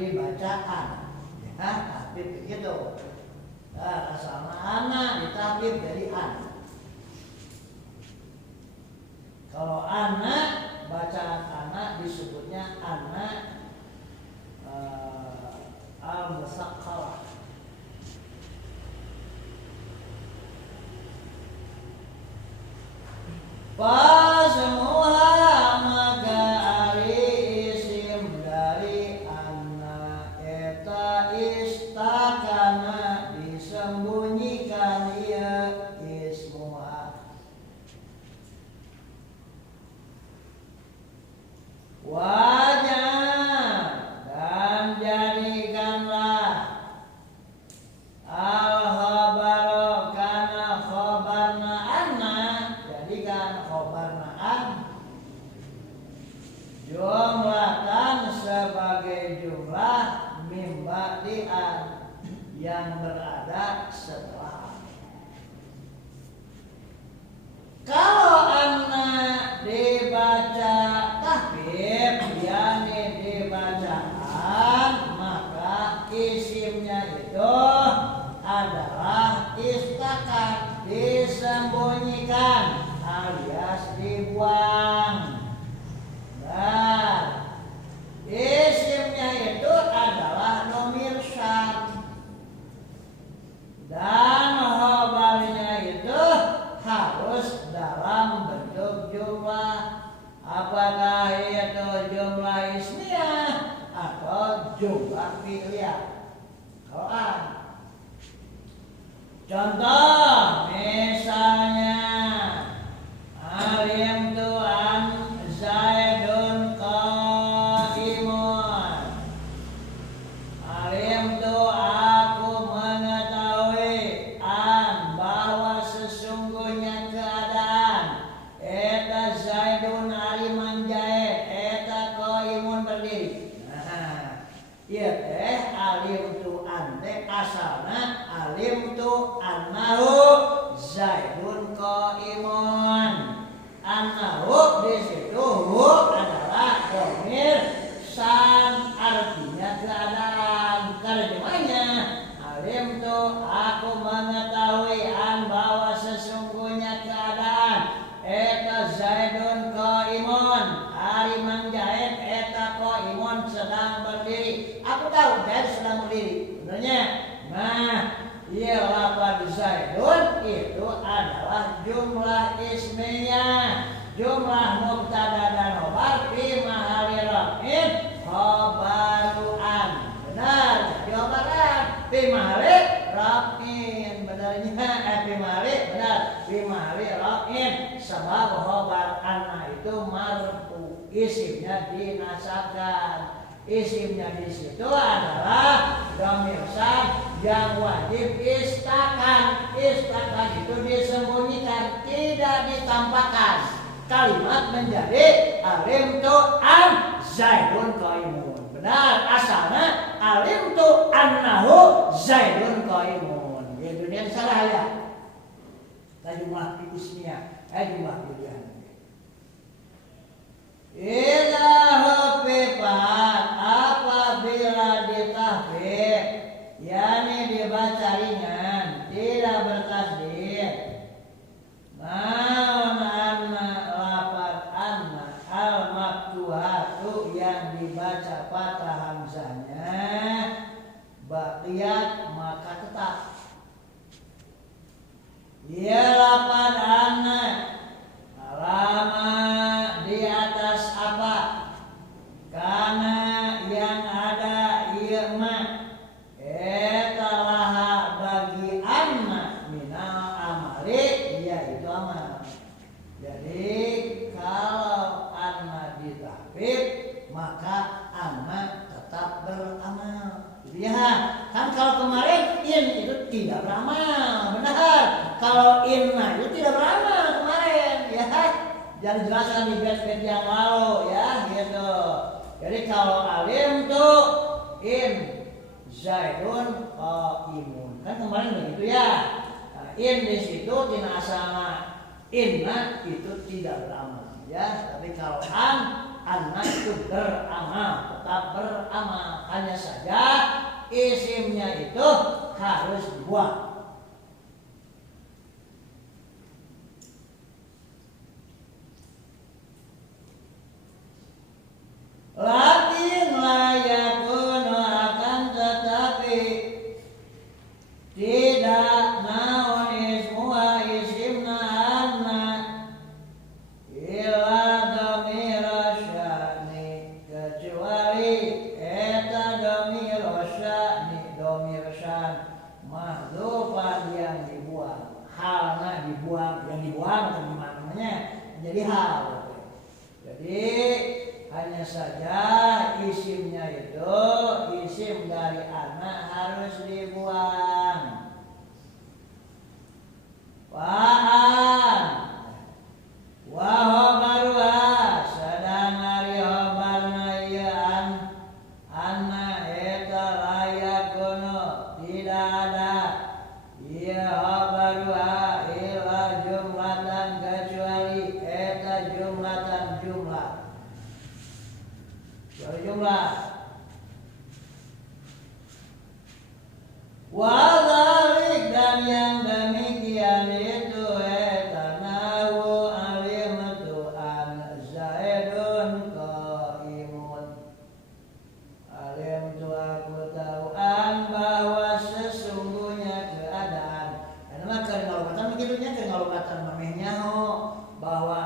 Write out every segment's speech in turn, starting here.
dibacaan, ya, tahfidz begitu. Nah, asalnya ana ditahfidz dari an. Kalau anak, bacaan anak disebutnya anak al-musaqqalah. Semua maka ari isim dari anak eta istakana disembunyikan ia ismuha. Wajah dan jadikanlah al-khabar kana khabarna anna, jadikan khabarna an jumlatan sebagai jumlah mimba di an yang berada setelah. Kalau anna dibaca tahfidz, yakni dibacaan, maka isimnya itu adalah istakan, disembunyikan alias dibuang. Nah, isimnya itu adalah dhamir syarr dan khabarnya itu harus dalam bentuk jumlah. Apakah itu jumlah ismiyah atau jumlah fi'liyah? Kalau an. Contoh misalnya alimtu an Zaidun qa'imun. Alimtu aku mengetahui an bahwa sesungguhnya keadaan eta Zaidun aliman jahit eta qa'imun berdiri. Nah, ieu teh alimtu an teh asalna alimtu annahu Zaidun qa'imun. Annahu di situ hu adalah dhamir san, artinya keadaan. Terjemahnya alimtu aku mengetahui an bahwa sesungguhnya keadaan eta Zaidun qa'imun aliman jahit eta qa'imun sedang berdiri. Aku tahu Zaid sedang berdiri. Sebenarnya, nah, iya lafaz Zaidun itu adalah jumlah ismiyah, jumlah mubtada dan khobar fi mahalli raf'in khabaru an. Benar, jawaban fi mahalli raf'in. Benarnya fi mahalli, benar, fi mahalli raf'in. Sebab khabar anna itu marfu, isimnya dinasabkan. Isimnya di situ adalah dhamir syarr yang wajib istakan. Istakan itu disembunyikan, tidak ditampakkan. Kalimat menjadi alimtu an Zaidun qa'imun. Benar, asalnya alimtu annahu Zaidun qa'imun. Ya, dunia salah ya. Jumlah ismiyah, jumlah pilihan. Idza hufifat, apabila ditahfidz, yakni dibaca ringan, tidak bertasdid. Naon anna lafaz anna al-maftuhatu yang dibaca fathah hamzahnya baqiyat maka tetap. Ya lafaz anna alama di atas apa? Karena yang ada ieu mah eta laha bagi anna minal amali, yaitu amal. Jadi kalau anna ditahfidz maka anna tetap beramal. Ya, kan kalau kemarin in itu tidak beramal, benar. Kalau inna itu tidak beramal kemarin, ya. Jadi jelaskan di bed yang lalu, ya, gitu. Jadi kalau alim tuh in Zaidun qa'imun, kan kemarin begitu ya. Nah, in di situ tina asalna inna itu tidak beramal, ya. Tapi kalau an anak itu beramal, tetap beramal, hanya saja isimnya itu harus dibuang. Lakin layakunu akan tetapi tidak naon ismuha isimna anna ila dhamira sya'ni kecuali eta dhamira sya'ni dhamir syan mahdhufan yang dibuang, halna dibuang, yang dibuang atau gimana namanya jadi hal. Jadi hanya saja isimnya itu isim dari anak harus dibuang. Waan wa hobaruha sadang ari hobarna ieu anna eta layakunu tidak ada ieu hobaruha ila jumlatan kecuali eta jumlatan jumlah wadzalik dan yang demikian itu etanahu alimtu an zaidun qaimun alimtu aku tahu an bahwa sesungguhnya keadaan karena maka ngalukatan begitunya ke ngalukatan mamehnya bahwa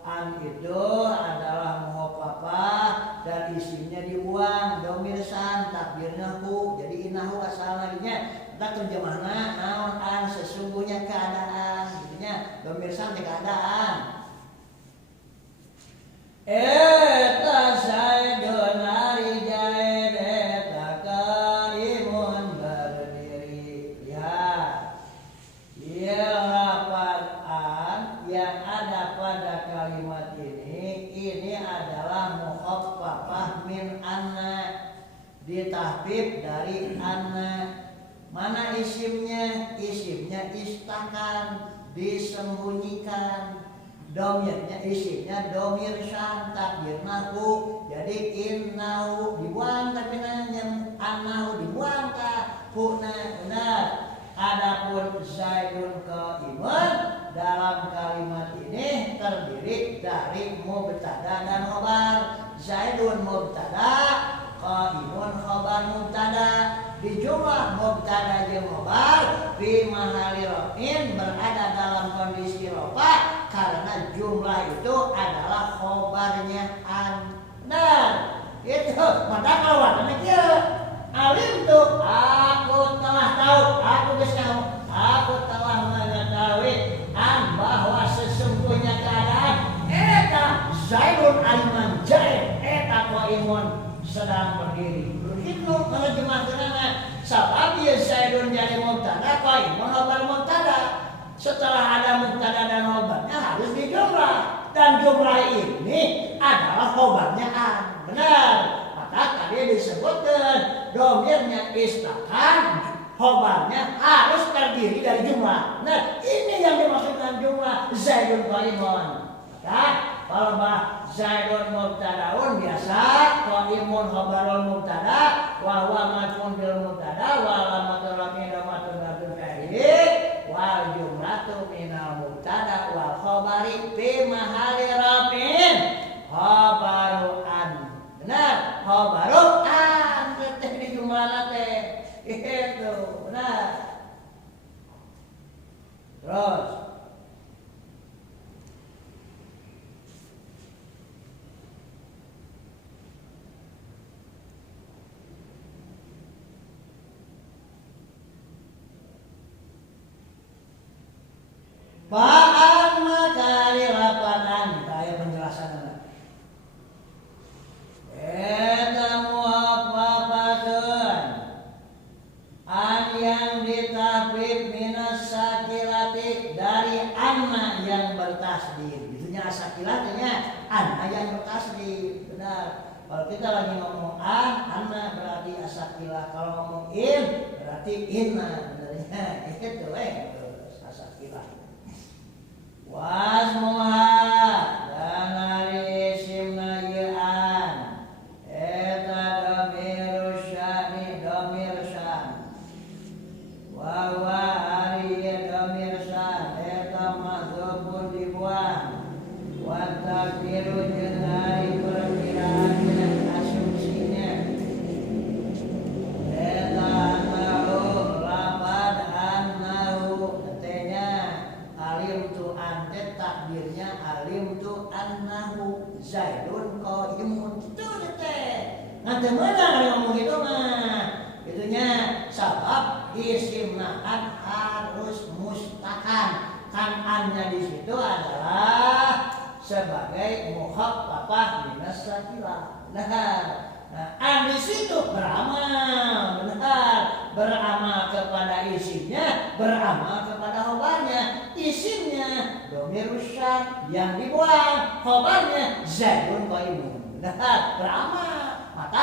an itu adalah muhafafah dan isimnya dibuang domir san takdirna hu jadi inahu asal laginya kita terjemahna naon an sesungguhnya keadaan gitunya domir san keadaan eta saidun ari jaid eta qaimun berdiri lihat ia lafaz an yang ada pada kalimat ini adalah mukhaffafah min anna ditahfif dari anna. Mana isimnya? Isimnya istakan disembunyikan. Domirnya isimnya domir syan takdirna hu jadi innahu dibuang tapi yang annahu dibuang ka huna benar. Adapun zaidun qaimun dalam kalimat ini terdiri dari mubtada dan khobar. Zaidun mubtada, qaimun khobar mubtada. Di jumlah mubtada jeung khobar fi mahali rafin berada dalam kondisi rafa karena jumlah itu adalah khobarnya an. Nah, itu maka kawan kieu alim tuh aku telah tahu, aku telah mengetahui bahwa sesungguhnya keadaan eta zaidun aliman jaid eta qaimun sedang berdiri. Begitu menerjemahkannya sabab ya zaidun jadi mubtada qaimun khobar mubtada. Setelah ada mubtada dan khobarnya harus dijumlah dan jumlah ini adalah khobarnya an. Benar. Maka tadi disebutkan domirnya istakan, khobarnya harus terdiri dari jumlah. Nah, ini yang dimaksudkan jumlah zaidun qaimun. Maka kalau bah zaidun mubtadaun biasa, qaimun khobarul mubtada, wa huwa matfun bil mubtada, wa alamatul rafi damatun batul fa'il, wal jumlatu minal mubtada wal khobari fi mahali rafin khobaru an. Benar, khobaru an teh di jumlah teh. Itu benar. Terus Fa'an makari lapatan kayak penjelasan eta muhaffafatun an yang ditahfif minas sakilati dari anna yang bertasdid. Itunya sakilatnya anna yang bertasdid. Benar. Kalau kita lagi ngomong anna berarti asakilah. Kalau ngomong in berarti inna. Benernya itu asakilah. Wasmuha dan hari isimna sebagai muhaffafah minas sakilah. Nah, di situ beramal, benar, beramal kepada isimnya, beramal kepada khobarnya. Isimnya domir rusak yang dibuang, khobarnya zaidun qaimun. Nah, beramal. Maka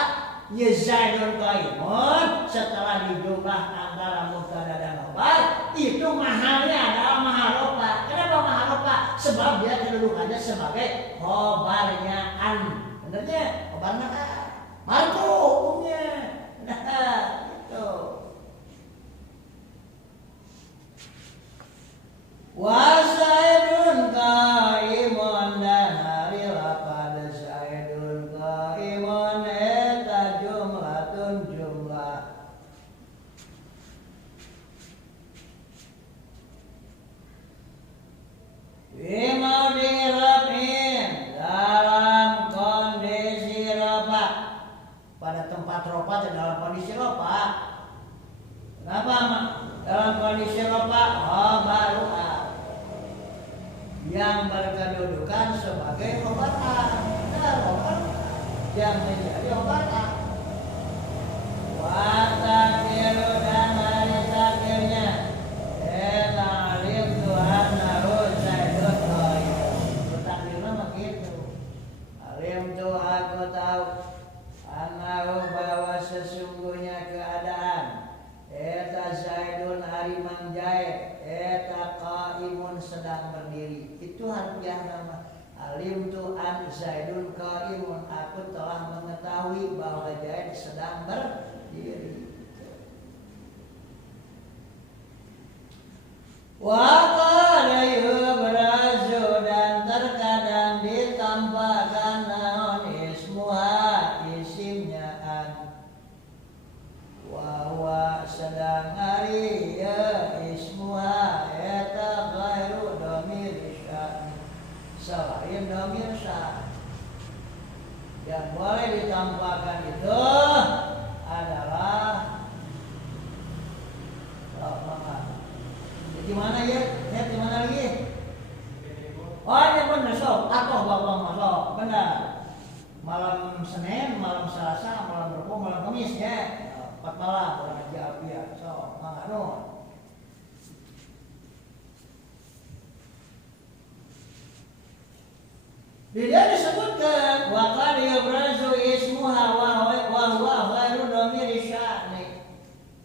ya zaidun qaimun setelah dijumlah antara mubtada dan khobar, itu mahalnya adalah mahal rofa. Kenapa mahal rofa? Sebab dia kedudukannya sebagai khobarnya an. Benernya khobarnya an. Marfu hukumnya. Nah, itu. Wa zaidun qaimun dan hari lapad zaidun qaimun eta jumlatun jumlah. Bima dirafin dalam kondisi rafa. Pada tempat rofa dalam kondisi rofa. Kenapa? Dalam kondisi rofa baru yang berkedudukan sebagai khobar khobar yang menjadi khobar watakiru dan hari takirnya alim Tuhan harus zaidun qaimun. Takdirnya begitu. Alim tu aku tahu anahu bahwa sesungguhnya keadaan eta zaidun hari manjait eta qaimun sedang berdiri. Itu harfiah nama. Alim tu an zaidun qaimun, aku telah mengetahui bahwa zaid sedang berdiri. Wa qala yubrazu dan terkadang ditampakkan naon ismuha isimnya an. Wa sedang hari ya ismuha eta ghairu dhamir sya selain dhamir sya. Yang boleh ditampakkan itu adalah di mana ya? Di mana lagi? Oh, ini benar sob. Atau bapak masuk benar. Malam Senin, malam Selasa, malam Rabu, malam Kamis ya. 4 malam orang aja ya. So, mangga no. Dia disebutkan wa qad yubrazu ismuha wa huwa ghairu dhamir sya'ni.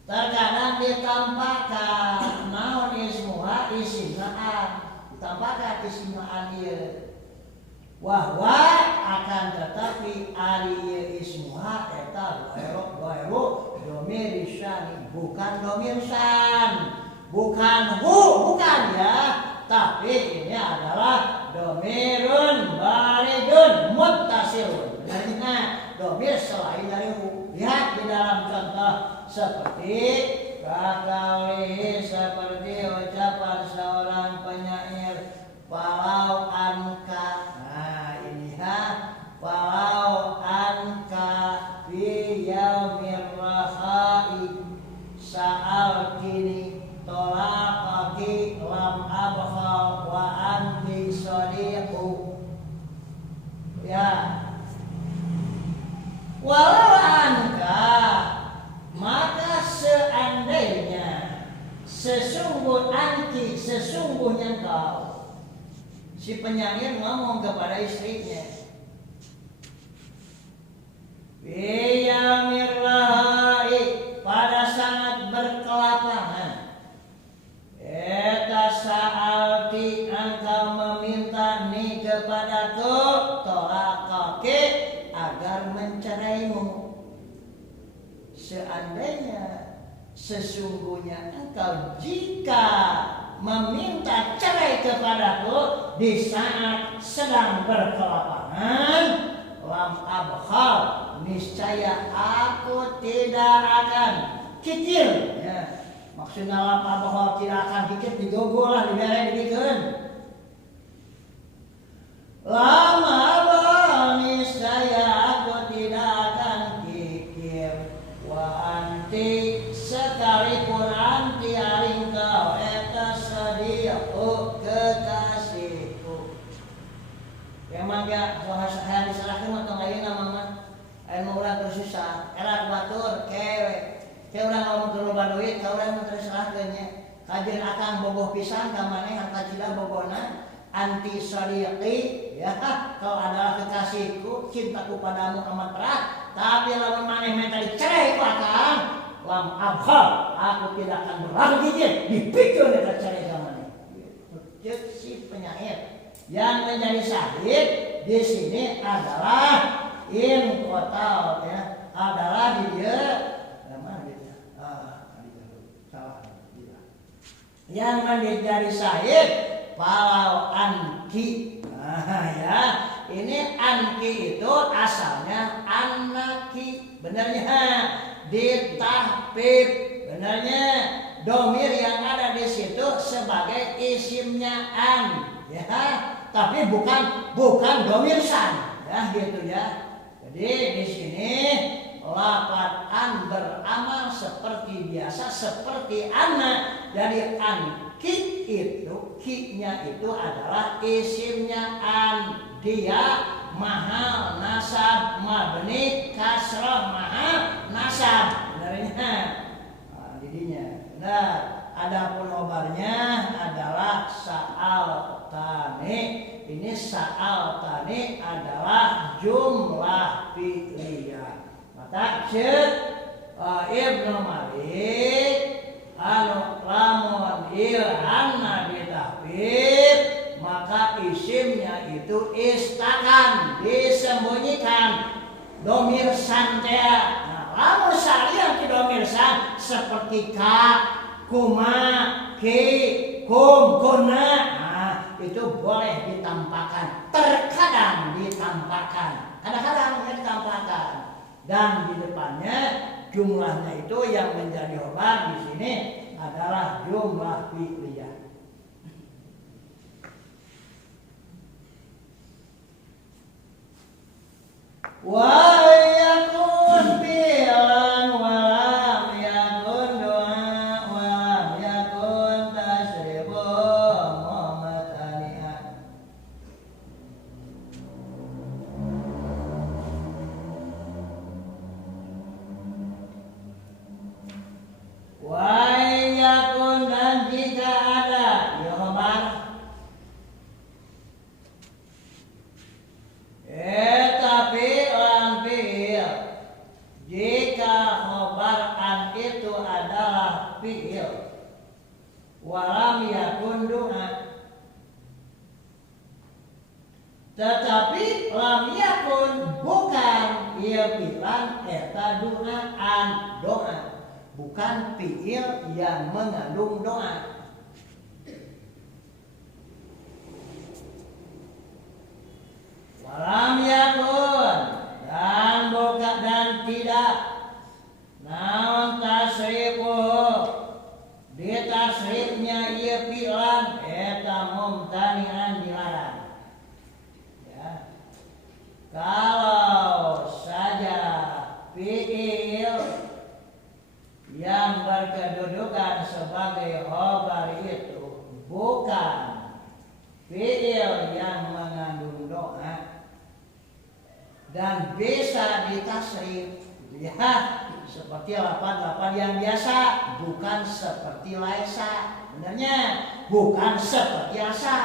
Terkadang ditampakkan naon ismuha isimnaan, ditampakkan isimnaan ieu. Wahwa akan tetapi ari ieu ismuha eta ghairu dhamir sya'ni, bukan dhamir syan, bukan bukan ya, tapi ini adalah dhamirun baridun muttasilun. Artinya dhamir selain dari hu. Lihat di dalam contoh seperti kakali, seperti ucapan seorang penyair walau anka. Nah ini ha, walau anka fi yaumir rahai sa'al kini tolakaki lam abkhal wa anti sadiqu. Ya, walau anka, maka seandainya sesungguhnya kau. Si penyair ngomong kepada istrinya, biyamir rahai, pada sangat berkelapangan, eta sa'alti engkau meminta ni kepadaku tolakake agar menceraimu. Seandainya sesungguhnya engkau jika meminta cerai kepadaku di saat sedang berkelapangan, lam abkhal, niscaya aku tidak akan kikir. Ya, maksudnya lam abkhal tidak akan kikir, digogol lah, diberen. Lam abkhal, niscaya aku tidak akan kikir. Wa anti, sekalipun anti aring kau eta sadiqu kekasihku. ya saya diserahkan atau lain nama mau urang terus susah era batur kewe urang kalau mau loba duit ka urang terus serahkeunnya kajian akan boboh pisan ka maneh angka cida bobona anti sariqi ya kau adalah kekasihku cintaku padamu amat berat tapi lamun maneh minta dicerai ku akan lam abhal aku tidak akan berlaku gigit dipikir dengan cerai ka maneh cek si penyair yang menjadi syahid di sini adalah in kotal ya adalah dia mana dia salah yang menjadi syahid palau anki ya ini anki itu asalnya anaki benarnya ditahbib benarnya domir yang ada di situ sebagai isimnya an ya tapi bukan domir san ya gitu ya jadi di sini lafaz an beramal seperti biasa seperti anak jadi anki itu ki-nya itu adalah isimnya an dia mahal nasab mabni kasrah mahal nasab benarnya didinya benar adapun obarnya adalah sa'al tani ini sa'al tani adalah jumlah fi'liyah maka cek Ibnu Malik anu lamun ilhanna bitahbib maka isimnya itu istakan disembunyikan domir santea nah lamun salian ki domir san seperti ka kuma ki kum kuna nah itu boleh ditampakkan terkadang ditampakkan kadang-kadang ditampakkan dan di depannya jumlahnya itu yang menjadi khobar di sini adalah jumlah fi'liyah. Wa yakun fi'lan wa lam yakun doa wa lam yakun tasrifu mumatani'an. Wa yakun dan jika ada ya khobar tapi jika khobar an itu adalah fi'il walam yakun doa tetapi lam yakun bukan ia fi'lan eta doaan doa bukan fi'il yang mengandung doa walam yakun dan bukan dan tidak naon tasrifu di tasrifnya ieu fi'lan eta mumtani'an dilarang ya kalau saja fi'il yang berkedudukan sebagai khobar itu bukan fi'il yang mengandung doa dan bisa ditasrif ya seperti lafaz-lafaz yang biasa bukan seperti laisa benarnya bukan seperti asa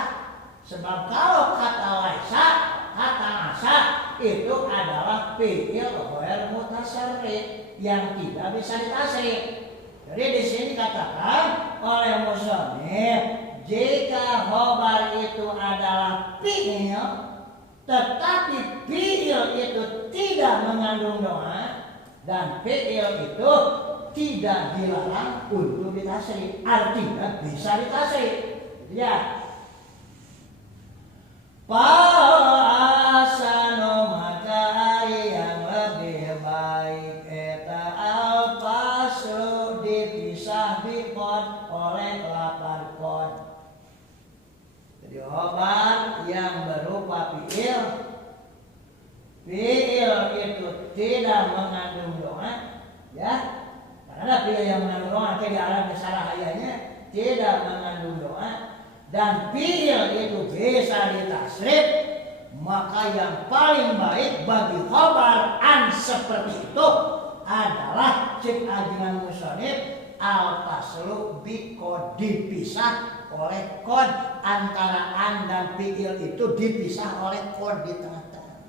sebab kalau kata laisa kata asa itu adalah fi'il ghair mutasarrif yang tidak bisa ditasrif jadi di sini katakan oleh musannif jika khobar itu adalah fi'il tetapi fi'il itu tidak mengandung doa dan fi'il itu tidak dilarang untuk ditasrif artinya bisa ditasrif ya Pasano maka yang lebih baik eta al-faslu dipisah bikod oleh lapar kod jadi khobar yang berupa fi'il itu tidak mengandung doa ya karena fi'il yang mengandung doa tidak ada salah ayatnya tidak mengandung doa dan fi'il itu bisa ditasrif maka yang paling baik bagi khobar an seperti itu adalah cek ajengan musonib al-faslu bikod, dipisah oleh kod, antara an dan fi'il itu dipisah oleh kod di tengah-tengah.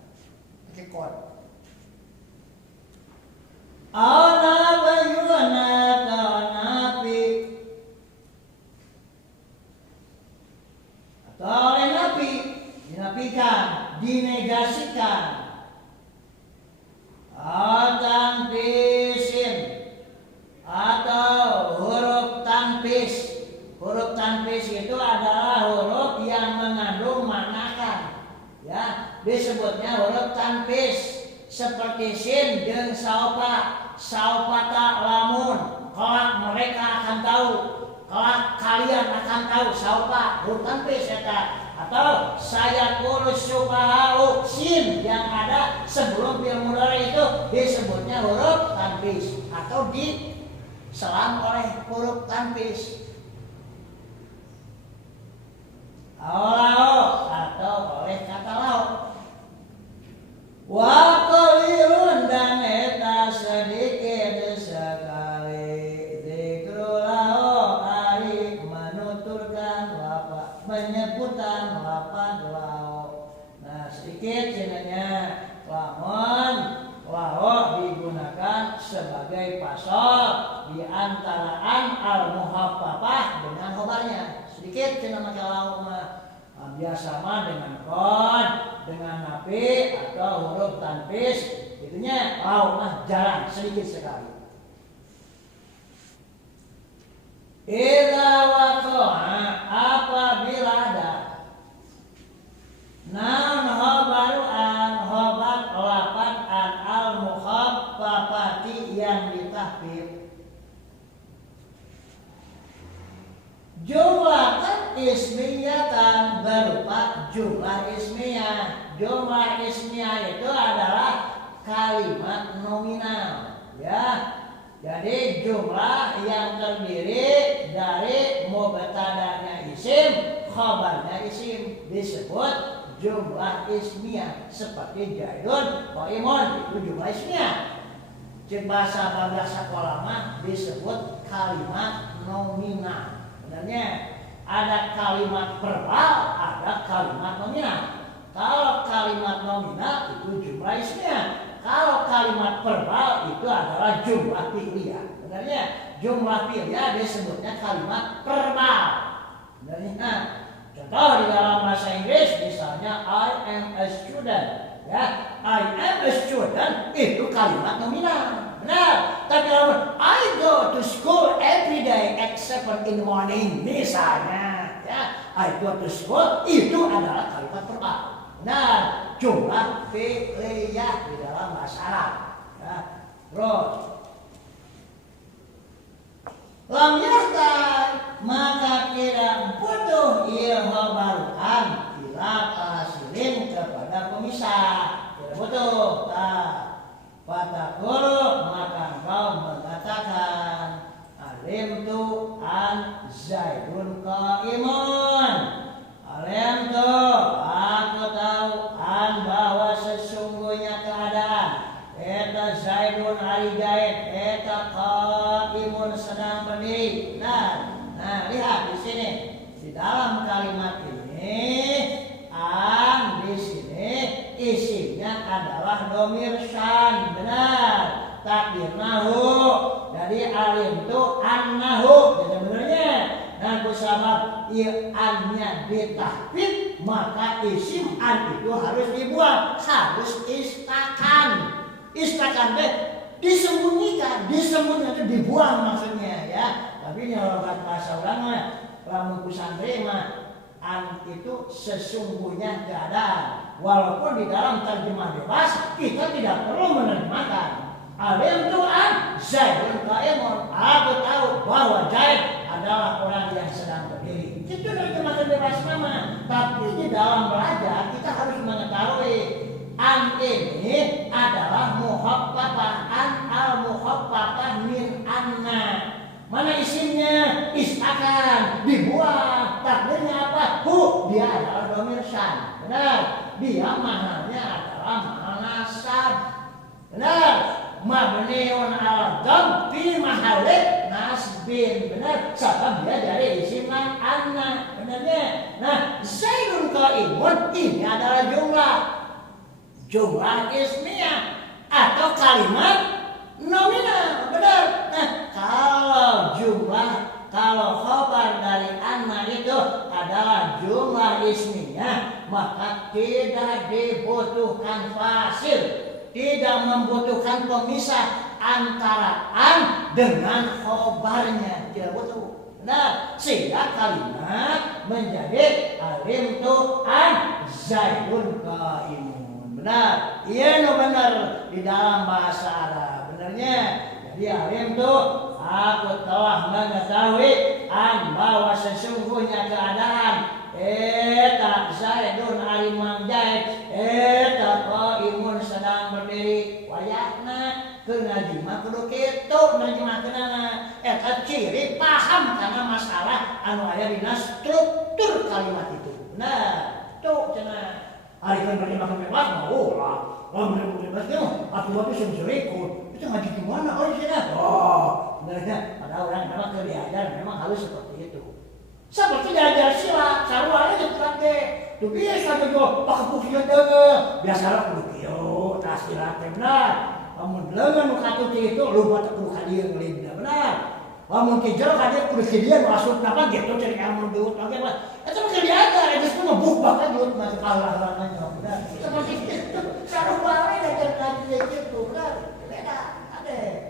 Pakai kod. Ana bayuna nabi atau oleh nabi, dinafikan, dinegasikan. Tanpisin atau huruf tanpis. Huruf tanpis itu adalah huruf yang mengandung makna, ya, disebutnya huruf tanpis. Seperti sin dan saupa, saupata lamun, kelak mereka akan tahu, kelak kalian akan tahu, saupa huruf tanpis eta. Atau saya kurus supahau, sin yang ada sebelum fi'il mudhari itu disebutnya huruf tanpis atau diselam oleh huruf tanpis. Lao atau oleh kata lao. Wa qalilun dan eta sedikit sekali zikru lao ari menuturkan lafaz, menyebutkan lafaz lao. Nah, sedikit cenanya lamun lao digunakan sebagai pasal di antara an al-muhaffafah dengan khobarnya. Sedikit cenah make lao mah biasa mah dengan kod, dengan nafi atau huruf tanpis, itunya lao mah jarang, sedikit sekali. Idza waqa'a, apabila ada naun khabaru an, khabar lafaz an al mukhaffafati yang ditahfif, jumlah ismiyatan berupa jumlah ismiyah. Jumlah ismiyah itu adalah kalimat nominal, ya. Jadi jumlah yang terdiri dari mubtada'nya isim, khabarnya isim disebut jumlah ismiyah. Seperti Zaidun, Qaimun, itu jumlah ismiyah. Cek bahasa sekolah mah disebut kalimat nominal. Sebenarnya ada kalimat verbal, ada kalimat nominal. Kalau kalimat nominal itu jumlah ismiyah. Kalau kalimat verbal itu adalah jumlah fi'liyah. Sebenarnya jumlah fi'liyah disebutnya kalimat verbal. Sebenarnya contoh di dalam bahasa Inggris misalnya I am a student, ya, I am a student itu kalimat nominal. Benar, tapi kalau I go to school every day at 7 in the morning misalnya, ya, I go to school itu adalah kalimat verbal. Benar, jumlah fi'liyah di dalam bahasa Arab, ya. Terus lam yahtaj, maka tidak butuh ilhabaruan ila fasilin kepada pemisah, tidak butuh. Fatakulu, maka kau mengatakan alimtu an Zaidun qaimun. Alimtu, aku tahu an bahwa sesungguhnya keadaan eta Zaidun ari Zaid eta qaimun sedang berdiri. Nah, lihat di sini di dalam kalimat ini an di sini isimnya adalah domir syan, benar. Takdirnahu dari alim itu annahu, jadi sebenarnya. Nah, kusabab annya ditahfif, maka isim an itu harus dibuang, harus istakan. Istakan teh disembunyikan, disembunyikan itu dibuang maksudnya, ya. Tapi kalau bahasa orang mah, lamun kusantri mah an itu sesungguhnya keadaan. Walaupun di dalam terjemah bebas kita tidak perlu menerjemahkan. Alimtu an Zaidun qaimun, aku tahu bahwa Zaid adalah orang yang sedang berdiri. Itu terjemahan bebas nama. Tapi di dalam belajar kita harus mengetahui an ini adalah muhaffafah, an al muhaffafah min anna. Mana isimnya? Istakan, dibuang. Takdirnya apa? Dia adalah domir syan. Benar. dia mahalnya adalah mahal nasab. Benar, mabniun ala dham fi mahalli nasbin. Benar, sebab dia dari isim anna. Benarnya. Nah, Zaidun qaimun ini adalah jumlah ismiyah atau kalimat nominal. Benar. Nah, kalau khabar dari anna itu adalah jumlah ismiyah, maka tidak dibutuhkan fasil, tidak membutuhkan pemisah antara an dengan khabarnya, tidak butuh. Nah, sehingga kalimat menjadi alimtu an Zaidun qaimun. Benar, iya no benar di dalam bahasa Arab. Benarnya, jadi alimtu aku telah mengetahui bahwa sesungguhnya keadaan eta Zaidun alimang Zaid eta qaimun sedang berdiri wayahna ke najimah kudu kitu najimahkeunana eta ciri paham karena masalah anu aya dina struktur kalimat itu. Benar tuh cenah ari kan najimah bebas mah ulah lamun bebas teh atuh bae sing sirikun itu ngaji di mana oh sih sebenarnya pada orang memang diajar memang harus seperti itu. Seperti diajar silat, sarua aja terake. Tuh biasa juga pakai pukian denge. Biasalah kudu kieu, tas silat benar. Lamun leungeun nu katuti itu lupa teh kudu ka dieu ngeulibna benar. Lamun kijel ka dieu kudu ki dieu nu asupna apa gitu cari amun deut oge mah. Eta mah diajar geus mah bukbak ka deut mah kalah-kalahna benar. Seperti itu. Sarua we diajar kaji kitu benar. Beda ade.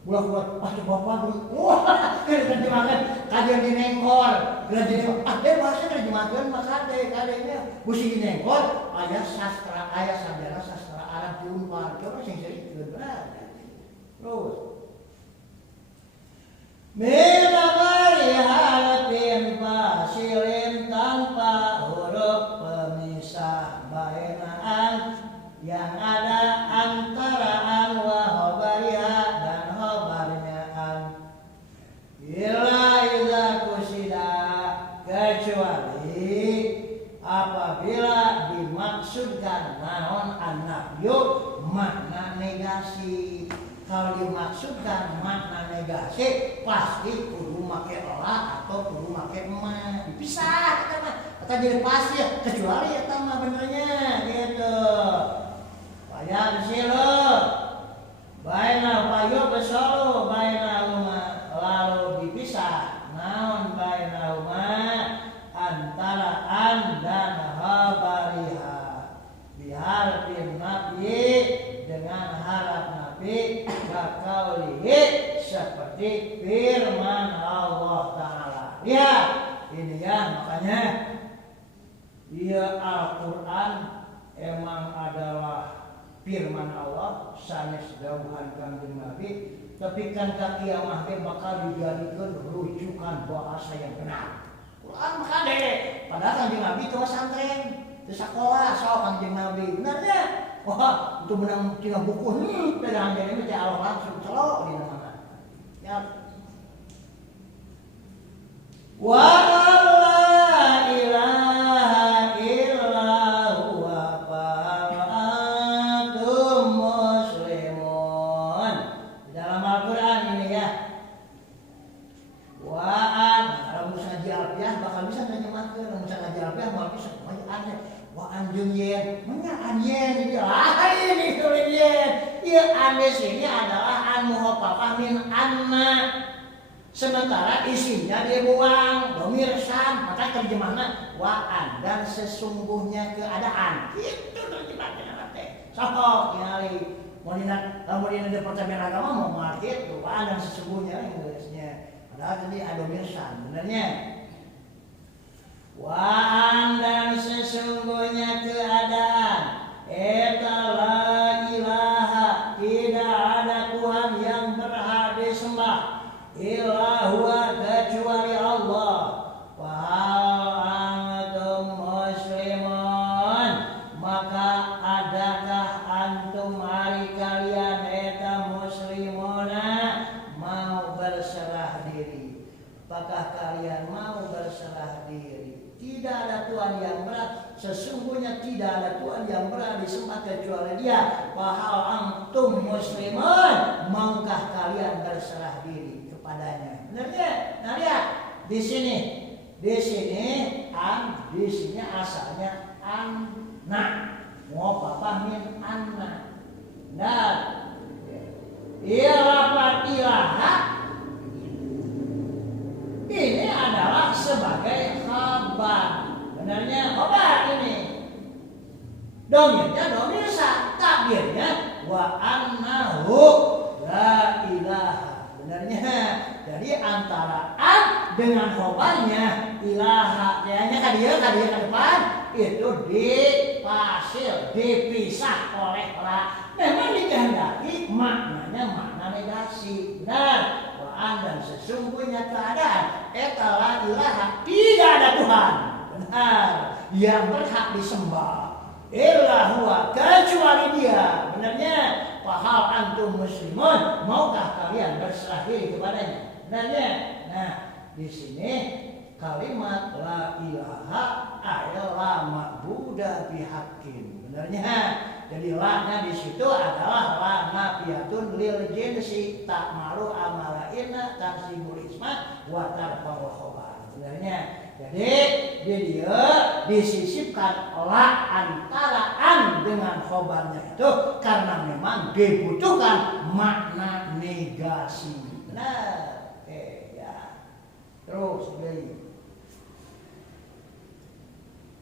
Buat pasti bapak dulu, wah, terjemahkan kajian di nengkor, kajian bahasa terjemahkan makanya busi di nengkor, ayat sastra, ayat sarjana sastra Arab diumpar, coba sing sering benar, terus. Bila halatin fasilin tanpa huruf pemisah bainaan yang ada antara an wa khabariha dan khabarnya an. Bila idza kusida kecuali apabila dimaksudkan naon an-nafyu makna negasi. Kalau dimaksudkan makna negasi pasti kudu make la atau kudu make ma. Dipisah kita mah. Eta jadi pasti kecuali eta mah benernya gitu. Paya disilu. Baina payu besalu baina huma lalu dipisah. Naon baina huma antara an dan khabariha. Bihal bin nabi dengan harap nabi kakaulihi seperti firman Allah Ta'ala. Lihat ini ya makanya dia Al-Quran emang adalah firman Allah sanes dawuhan kanjeng Nabi tapi kan ka kiamah teh bakal dijadikeun rujukan bahasa yang benar. Quran mah kade padahal kanjeng Nabi teu santren teu sakola saha kanjeng Nabi benernya wah itu menang tina buku teh anjeun teh Allah langsung celo dina mana ya wa la ilaha illa huwa fa'antum muslimun. Di dalam Al-Quran ini ya wa'an kalau bisa ngaji alfiah bakal bisa nerjemahkeun kalau bisa ngaji alfiah bakal bisa aneh wa'an jeung yen nya anjen dia lain itu yen ieu anes ini adalah an muhaffafah min anna. Sementara isinya dia buang, dhamir sam, maka terjemahnya wa'an dan sesungguhnya keadaan. Itu terjemahnya teh. Sok ningali mau dina departemen agama mau ngarti itu wa'an dan sesungguhnya Inggrisnya. Padahal tadi ada dhamir sam, benernya. Wa'an dan sesungguhnya keadaan. Eta la ilaha, tidak ada Tuhan yang berhak disembah illa huwa kecuali Allah. Wa antum muslimun, maka adakah antum hari kalian eta muslimuna mau berserah diri? Apakah kalian mau berserah diri? Tidak ada Tuhan yang berat. Sesungguhnya tidak ada Tuhan yang berat disembah kecuali Dia. Wahal antum muslimun, maukah kalian berserah diri kepadanya? Benarnya? Nah lihat di sini asalnya anak. Mau papa min anak. Dan lafaz ilaha ini adalah sebagai khabar. Benarnya khabar ini. Domirnya domir sa, takdirnya wa annahu la ilaha. Benarnya jadi antara an dengan khabarnya ilaha kayaknya kadia ke depan itu dipisah oleh la. Memang dikehendaki maknanya makna negasi. Benar. Dan sesungguhnya keadaan etalah ilaha, tidak ada Tuhan benar yang berhak disembah illa huwa, kecuali Dia. Benarnya wahal antum muslimun, maukah kalian berserah diri kepadanya? Benarnya. Nah di sini kalimat la ilaha adalah ma'buda bihaqqin. Benarnya. Jadi la-nya di situ adalah la nafiyatun lil jinsi ta'maru amalaina tansibul isma wa tarfa'u khabar. Sebenarnya jadi dia disisipkan la antara an dengan khabarnya itu karena memang dibutuhkan makna negasi. Benar. Ya. Terus begini.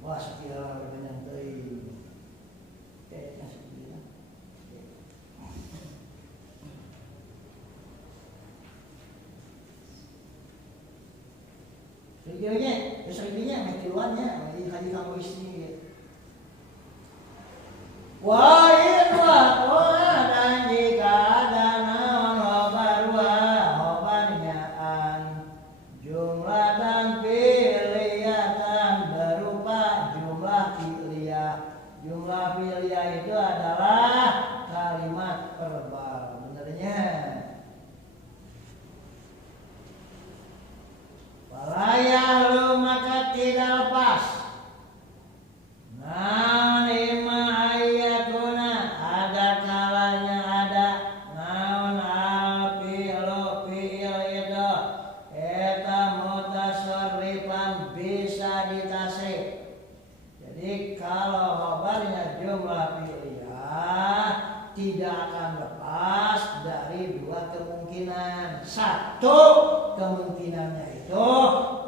Wah sekian dengan teuing. Serinya mekiluannya haji kamu istri. Wa dan jika ada naon hobarnyaan jumlatan pilihatan berupa jumlah pilih. Jumlah pilih itu adalah kalimat verbal. Benarnya walayah lu maka tidak lepas. Naon ima ayatuna ada kalanya ada naon al-fi'lu fi'il itu eta mutasarrifan bisa ditasrif. Jadi kalau khabarnya jumlah fi'liyah tidak akan lepas dari dua kemungkinan. Satu kemungkinannya itu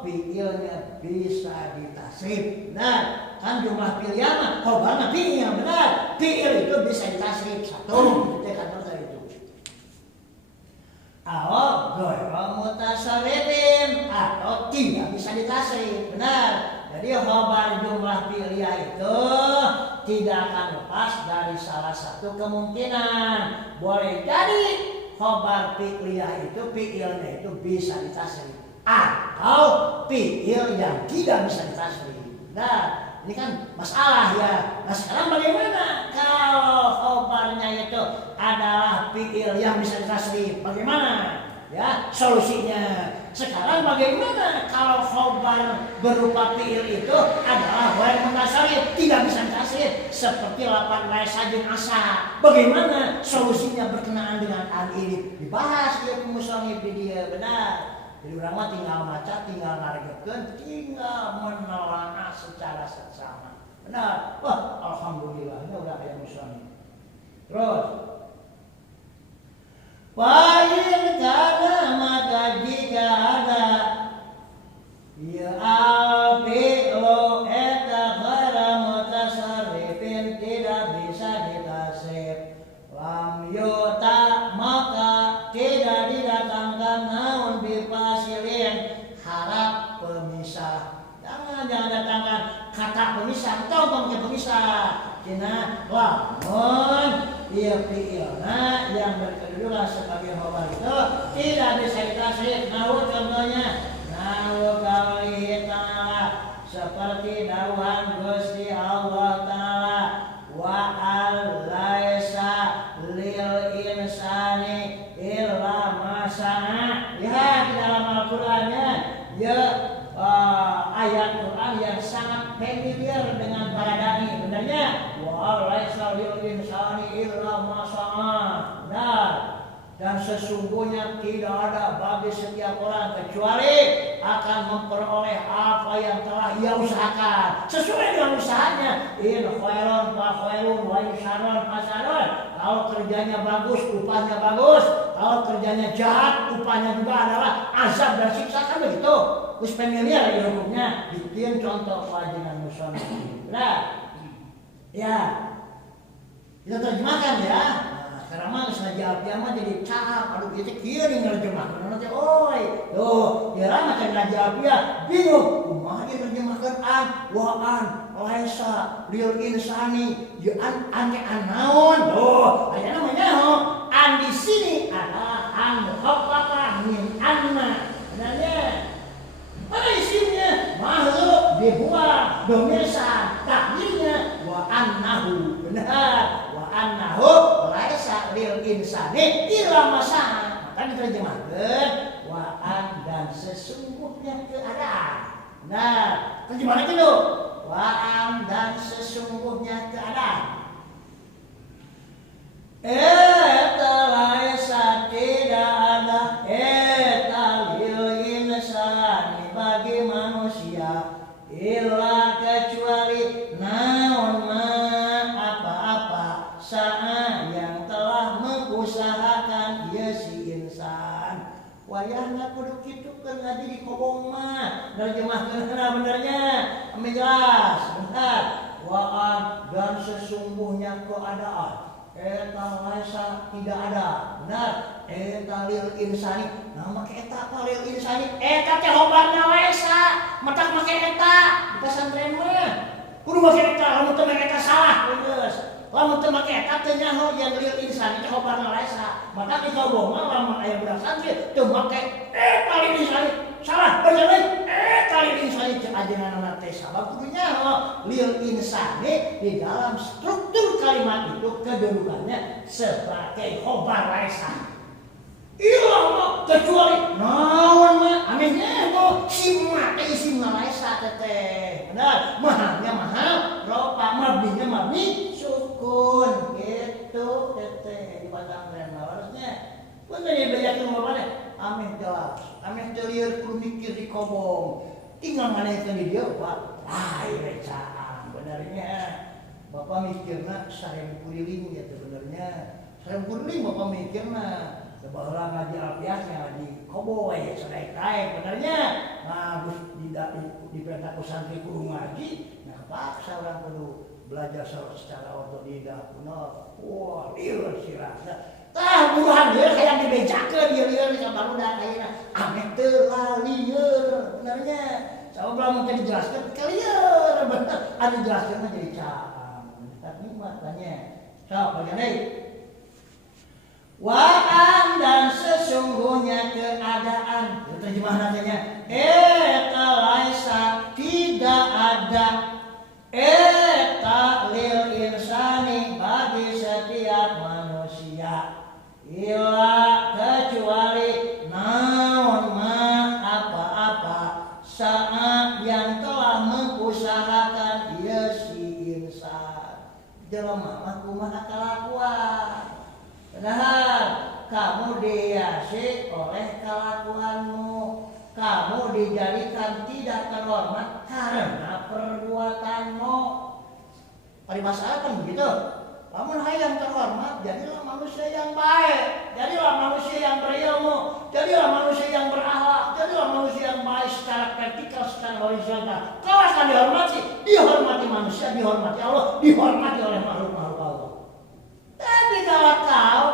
fi'ilnya bisa ditasrif. Benar. Kan jumlah fi'liyah mah khabarnya fi'il, benar. Fi'il itu bisa ditasrif. Satu itu kan itu. Atau ghairu mutasarrifin atau tidak bisa ditasrif. Benar. Jadi khabar jumlah fi'liyah itu tidak akan lepas dari salah satu kemungkinan. Boleh jadi khabar fi'liyah itu fi'ilnya itu bisa ditasrif atau fi'il yang tidak bisa ditasrif. Nah, ini kan masalah ya. Nah sekarang bagaimana kalau khabarnya itu adalah fi'il yang bisa ditasrif? Bagaimana? Ya, solusinya. Sekarang bagaimana kalau khabar berupa fi'il itu adalah ghairu mutasarrif, tidak bisa ditasrif seperti lafaz laisa jeung asa. Bagaimana solusinya berkenaan dengan hal ini? Dibahas ya musannif di dia. Benar. Jadi urang mah tinggal maca, tinggal ngaregekeun, tinggal menelaah secara seksama. Benar. Wah, alhamdulillah ini udah kayak musannif. Terus Fa'in kana maka jika ada ya al-fi'lu eta ghairu mutasarrifin tidak bisa ditasrif lam yuta maka tidak didatangkan naun bifasilin harap pemisah. Jangan datangkan kata pemisah atau pakai pemisah. Cina lamun ia fi'ilna yang berkedudukan sebagai khabar itu tidak bisa ditasrif. Nahu contohnya nahu qaulihi ta'ala seperti dawuhan Gusti Allah Ta'ala wa al-laisa lil insani illa ma sa'a. Lihat di dalam Al-Qur'annya ya ayat Quran yang sangat familiar dengan para dai. Benarnya wa laisa lil insani illa ma sa'a. Benar. Dan sesungguhnya tidak ada bagi setiap orang kecuali akan memperoleh apa yang telah ia usahakan sesuai dengan usahanya. In khairon fa khairun wa in syarron fa syarron. Kalau kerjanya bagus, upahnya bagus. Kalau kerjanya jahat, upahnya juga adalah azab dan siksa, kan begitu. Us familiar ya hukumnya. Bikin contoh wajiban musonah. Nah, ya kita terjemahkan ya. Karena mah saja dia mah jadi cahap, aduh kita kira nerjemahkan nanti, oi, tuh, dia macam raja dia bingung, kumaha dia nerjemahkan waan, laisa, lil insani, an ane anaon, tuh, ada namanya an di sini adalah an mukhaffafah min anna, benarnya, mana isinya makhluk dibuat, domisan, takdirnya wa annahu, benar. Annahu laisa lil insani illa masa'a. Maka diterjemahkan wa'an dan sesungguhnya keadaan. Nah, terjemahan itu wa'an dan sesungguhnya keadaan. Eta laisa tidak ada eta lil insani bagi manusia illa kecuali naon sa'a yang telah mengusahakan dia si insan. Wayahna kudu kitu keur ngaji di kobong mah. Nerjemahkeun benernya. Ame jelas, benar. Wa'an dan sesungguhnya keadaan. Eta laisa tidak ada. Benar. Eta lil insani. Nah make eta apa lil insani? Eta teh hobarna laisa. Matak make eta di pesantren mah. Kudu make eta, lamun teu make eta salah geus. Lamun teu make eta teh nyaho yang lil insani teh hobarna laisa. Maka di kaum mah lamun aya budak santri teu make lil insani. Salah bener deui. Lil insani teh ajenganna teh salah kudu nyaho lil insani di dalam struktur kalimat itu kedudukannya sebagai hobar laisa. Ilah kecuali naon mah amehnya mah simma teh isimna laisa teh. Benar, mahalnya mahal, ropa mabninya mabni sukun gitu teh di pesantren harusnya. Pun tadi banyak yang ngomong ameh jelas, ameh telieur kudu mikir di kobong. Tinggal nganekeun di dieu Pak. Lain recaan benernya. Bapak mikirna 1000 kuliling ya teh benernya. 1000 kuliling Bapak mikirna sebaheula ngaji alfiahnya ngaji koboy sadaek-daek benernya. Nah, di perintah santri kudu ngaji, nah kepaksa orang kudu belajar secara otodidak. Bener. Wah, lieur sirahna. Tah buruhan lieur hayang dibejakeun lieur ka barudak ayeuna. Ameh teu lieur benernya. Sababu mun teu dijelaskeun ka lieur bener. Anu dijelaskeun mah jadi caam. Tapi mah tanya. Sok bagian deui. Wa'an dan sesungguhnya keadaan. Terjemahan artinya eta laisa tidak ada eta lil insani bagi setiap manusia illa kecuali naon ma apa-apa saat yang telah mengusahakan ia si insan. Jelema mah kumaha kalakuan. Padahal kamu dihiasi oleh kelakuanmu. Kamu dijadikan tidak terhormat karena perbuatanmu. Paribasakan begitu. Namun hayang terhormat, jadilah manusia yang baik. Jadilah manusia yang berilmu. Jadilah manusia yang berakhlak. Jadilah manusia yang baik secara vertikal, secara horizontal. Kau akan dihormati. Dihormati manusia, dihormati Allah, dihormati oleh makhluk-makhluk Allah. Tapi kalau kau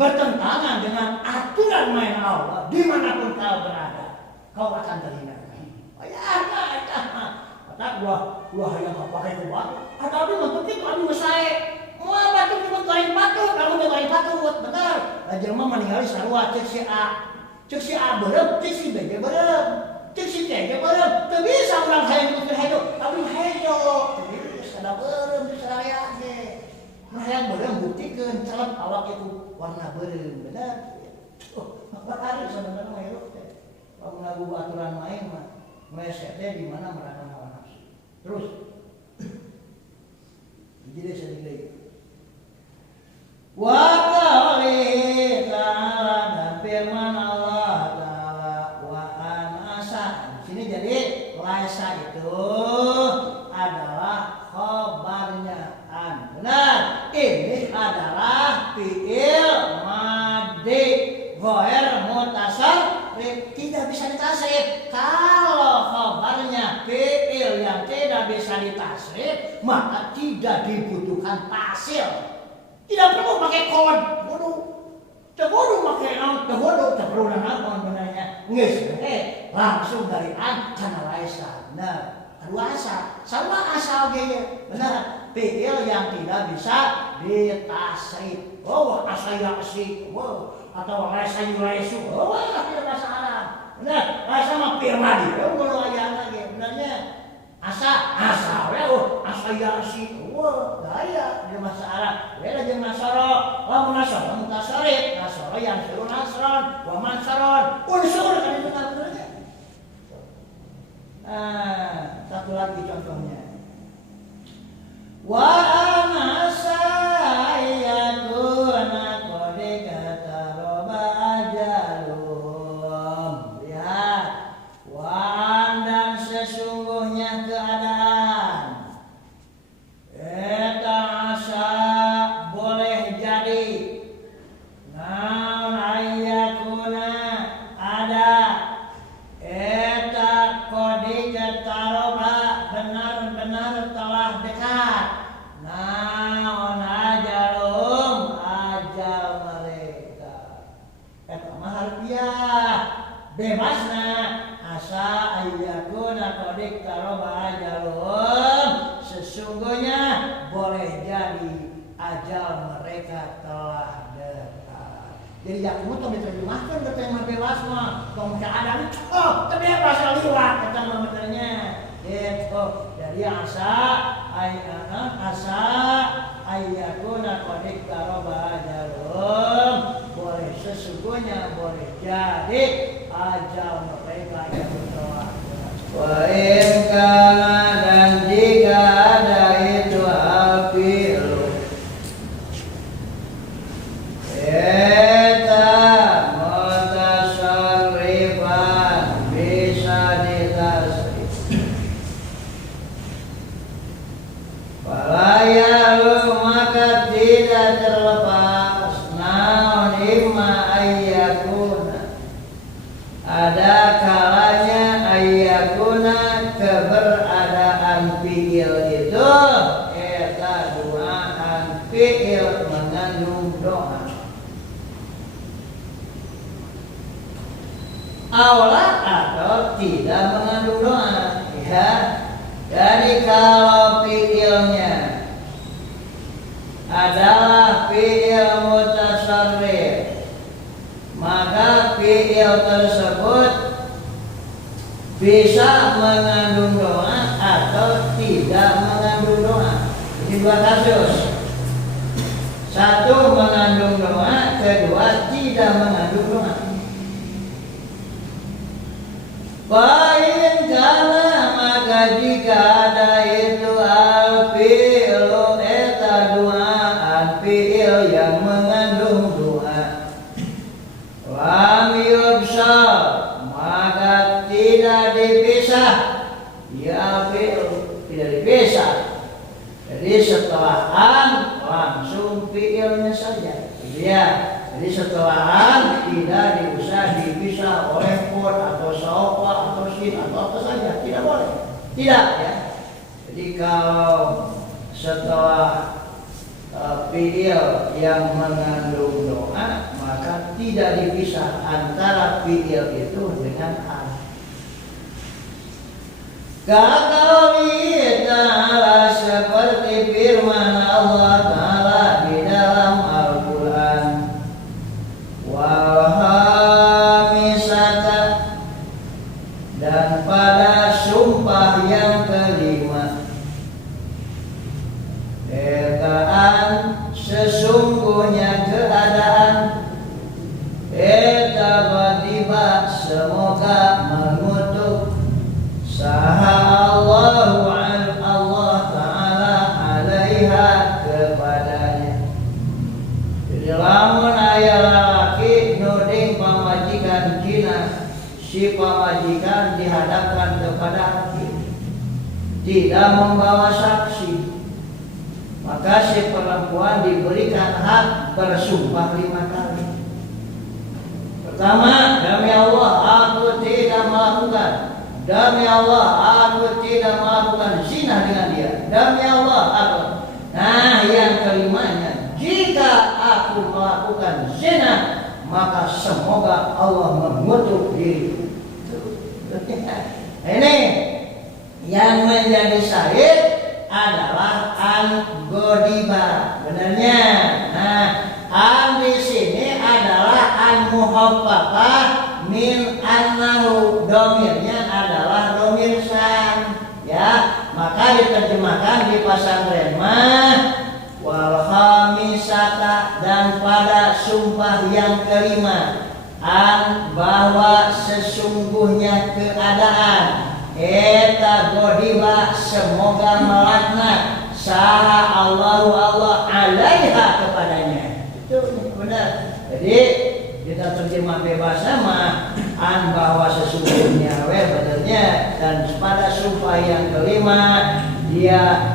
bertentangan dengan aturan main Allah, dimanapun kau berada, kau akan terhina. Oh ya, kata gua yang kau pakai itu ada abdi bentuk itu abdi mesai. Mau batu cuma lain batu, kamu tuh lain batu, benar. Jelema meninggal sarua cek si A berem, cek si B berem, cek si C berem. Teu bisa urang hayang ikut hidup, tapi hejo. Jadi ada berem di saraya ge. Nah yang berem buktikeun calon awak itu warna berem, benar. Apa hari sebenarnya mah hirup teh. Kalau ngagu aturan main mah melesetnya di mana menahan hawa nafsu. Terus jadi sedikit. Wa qali ta'ala dan firman Allah Ta'ala wa anasa. Di sini jadi laisa itu adalah khabarnya an. Benar. Ini adalah fi'il madhi ghair mutasarrif, tidak bisa ditasrif. Kalau khabarnya fi'il yang tidak bisa ditasrif, maka tidak dibutuhkan tasil. Tidak perlu pakai kon, bodoh pakai naon, bodoh, tidak perlu naon benarnya. Nges, langsung dari an kana laisa. Nah, luasa, sama asal gaya. Benar, fi'il yang tidak bisa ditasrif. Oh, asayasi, atau laisa yulaisu. Oh, tidak bahasa Arab. Benar, laisa mah fi'il madhi. Oh, belum aya lagi. Benarnya asa asayasi. Wah, daya di bahasa Arab. Beda jeung nasara. Lamun nasara mutasarrif, nasara yang suruh nasron, wa mansaron. Unsur kan itu benernya. Nah, satu lagi contohnya. Wa anasa ayatuna qad kataraba ajalum. Lihat, wa dan sesungguhnya keadaan eta asa boleh jadi naon ayakuna ada eta kodika taroba benar-benar telah dekat naon ajalum ajal mereka eta mah harfiah bebasna asa ayakuna kodik taroba ajalum sesungguhnya boleh jadi ajal mereka telah dekat. Jadi yakin itu diterjemahkan ke tema bebas mah tong keadaan terbebas liwat kata benernya. Gitu. Jadi asa ayakuna qadik taroba ajalum boleh sesungguhnya boleh jadi ajal mereka yang telah dekat. Wa in kana dan jika ada itu al-fi'lu eta mutasarrifan bisa ditasrif falayalu maka tidak terlepas naon imma ayyakuna ada kalanya ayyakuna keberadaan fi'il itu eta duaan fi'il mengandung doa. Awal atau tidak mengandung doa. Ya. Jadi kalau fi'ilnya adalah fi'il mutasarrif, maka fi'il tersebut bisa mengandung doa atau tidak mengandung doa. Ini dua kasus. Satu mengandung doa, kedua tidak mengandung doa. Fa'in kana maka jika ada itu al-fi'lu eta duaan fi'il yang mengandung doa. Lam yubsar maka tidak dipisah ya fi'il tidak dipisah. Jadi setelah an langsung fi'ilnya saja ya. Jadi setelah an tidak usah dipisah oleh pod atau sofa atau sin atau apa saja, tidak boleh, tidak ya. Jadi kalau setelah fi'il yang mengandung doa maka tidak dipisah antara fi'il itu dengan an. Kaqauli ta'ala seperti firman Allah Ta'ala di dalam Al-Quran wal hamisata dan pada sumpah yang kelima etaan sesungguhnya keadaan eta tiba semoga mengutuk si pemajikan dihadapkan kepada hakim, tidak membawa saksi, maka si perempuan diberikan hak bersumpah 5 kali. Pertama, demi Allah aku tidak melakukan. Demi Allah aku tidak melakukan zina dengan dia. Demi Allah aku. Nah, yang kelimanya, jika aku melakukan zina, maka semoga Allah mengutuk diriku. Ini yang menjadi syahid adalah an-ghodiba. Benarnya. Nah, an di sini adalah an-muhaffafah min annahu, domirnya adalah domir san. Ya, maka diterjemahkan di pesantren mah wal khamisata, dan pada sumpah yang kelima, an bahwa sesungguhnya keadaan eta godiba semoga melaknat saha Allahu Allah alaiha kepadanya. Itu benar. Jadi kita terjemah bebas sama an bahwa sesungguhnya benernya, dan pada sumpah yang kelima dia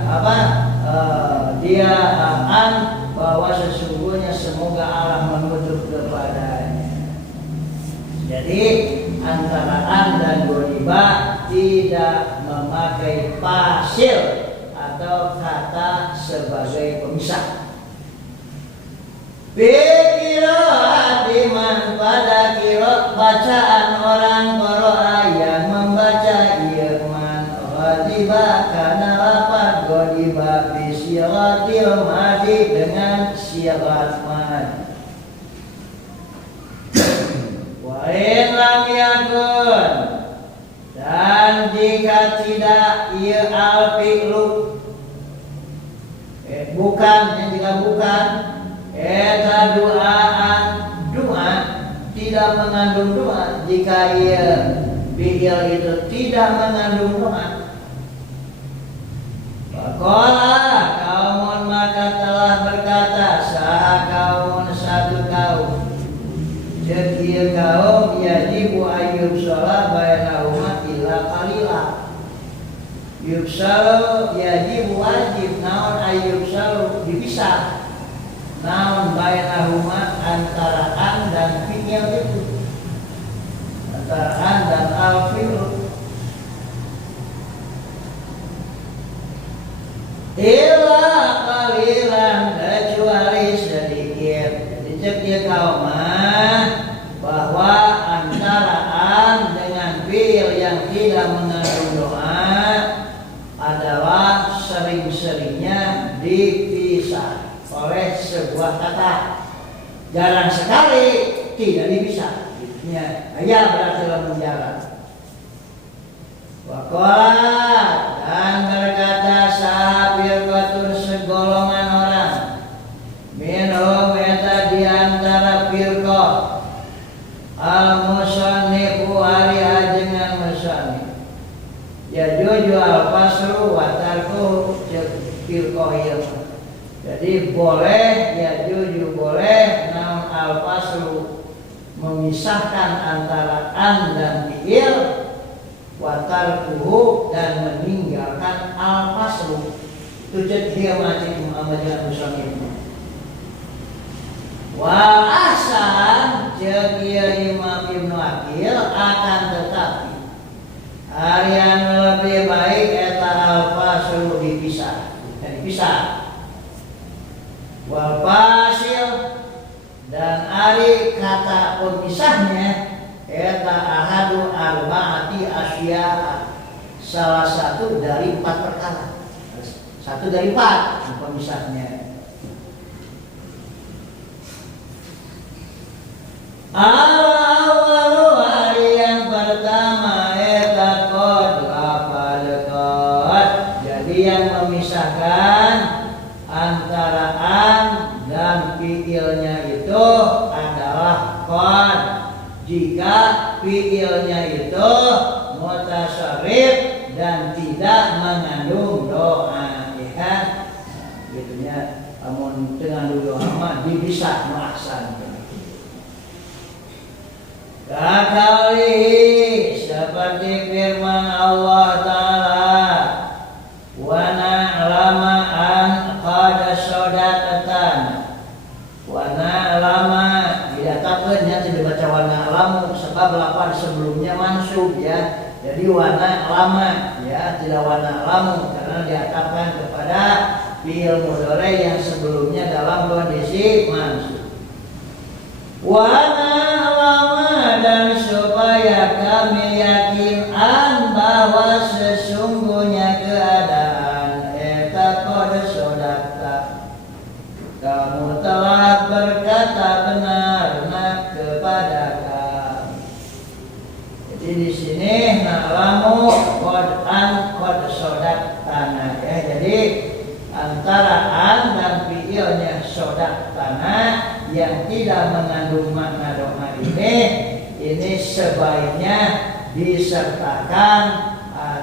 an bahwa sesungguhnya semoga Allah mengutuk kepadanya. Jadi antara an dan godiba tidak memakai fasil atau kata sebagai pemisah. Bikira diman pada kira bacaan orang qira'a yang membaca iman ghadiba kana lafaz ghadiba bi sigatil madi dengan sigat madi. Wa in lam yakun, dan jika tidak ia al fi'lu bukan, yang jika bukan eta doaan, doa tidak mengandung doa, jika ia fi'il itu tidak mengandung doa. Faqala kaumun, maka telah berkata saha kaumun satu kaum, jadi kaum yajibu ayyub sholat bainahuma illa qalila. Yubsalu yajibu wajib, naon ayyub salu dipisah, naon bainahuma antara an dan fi'il itu, antara an dan al fi'il. Illa qalilan, kecuali sedikit. Dicek kaum bahwa antara an dengan fi'il yang tidak mengandung doa adalah sering-seringnya dipisah oleh sebuah kata. Jarang sekali tidak dipisah. Ya berarti dalam jarang. Waqala, dan berkata sahabil batur segolongan orang, minhum eta di antara firqah al-musannifu ari ajengan musannif, ya juju al-fasru wa tarku firqah ieu. Jadi boleh, ya juju boleh, namun al-fasru memisahkan antara an dan fi'il, wa tarkuhu dan meninggalkan al-fasru. Itu jadi macam amalan musannif. Wal ahsan, jagia Imam Ibnu Aqil, akan tetapi yang lebih baik eta al-faslu dipisah. Wal fasil, dan ari kata pemisahnya eta ahadu arba'ati asya, salah satu dari 4 perkara. Satu dari 4 pemisahnya. Al-awwalu, hari yang pertama eta qad lafal qad. Jadi yang memisahkan antara an dan fi'ilnya itu adalah qad. Jika fi'ilnya itu mutasarrif dan tidak mengandung doa, ya kan? Gitunya, amun dengan doa mah dipisah muahsan. Kakali sebab lafaz sebelumnya mansub ya. Jadi warna lama ya, tidak warna lamu karena diatapkan kepada fi'il mudhari yang sebelumnya dalam kondisi mansub. Warna lama dan supaya kami yakin bahwa sesungguhnya keadaan eta qad sodakta, kamu telah berkata benar kepada kami. Jadi di sini na'lamu qad sodaktana ya. Jadi antara an dan fiilnya sodaktana yang tidak mengandung makna doa ini sebaiknya disertakan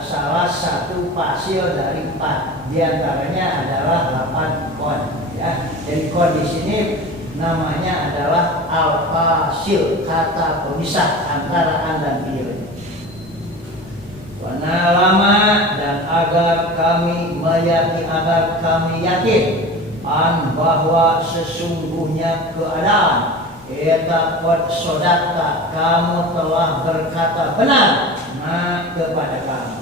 salah satu fasil dari 4. Di antaranya adalah 8 qad ya. Jadi qad di sini namanya adalah al-fasil, kata pemisah antara an dan fiil. Wana lama dan agar kami yakin an bahwa sesungguhnya keadaan eta qad sodakta, kamu telah berkata benar kepada kami.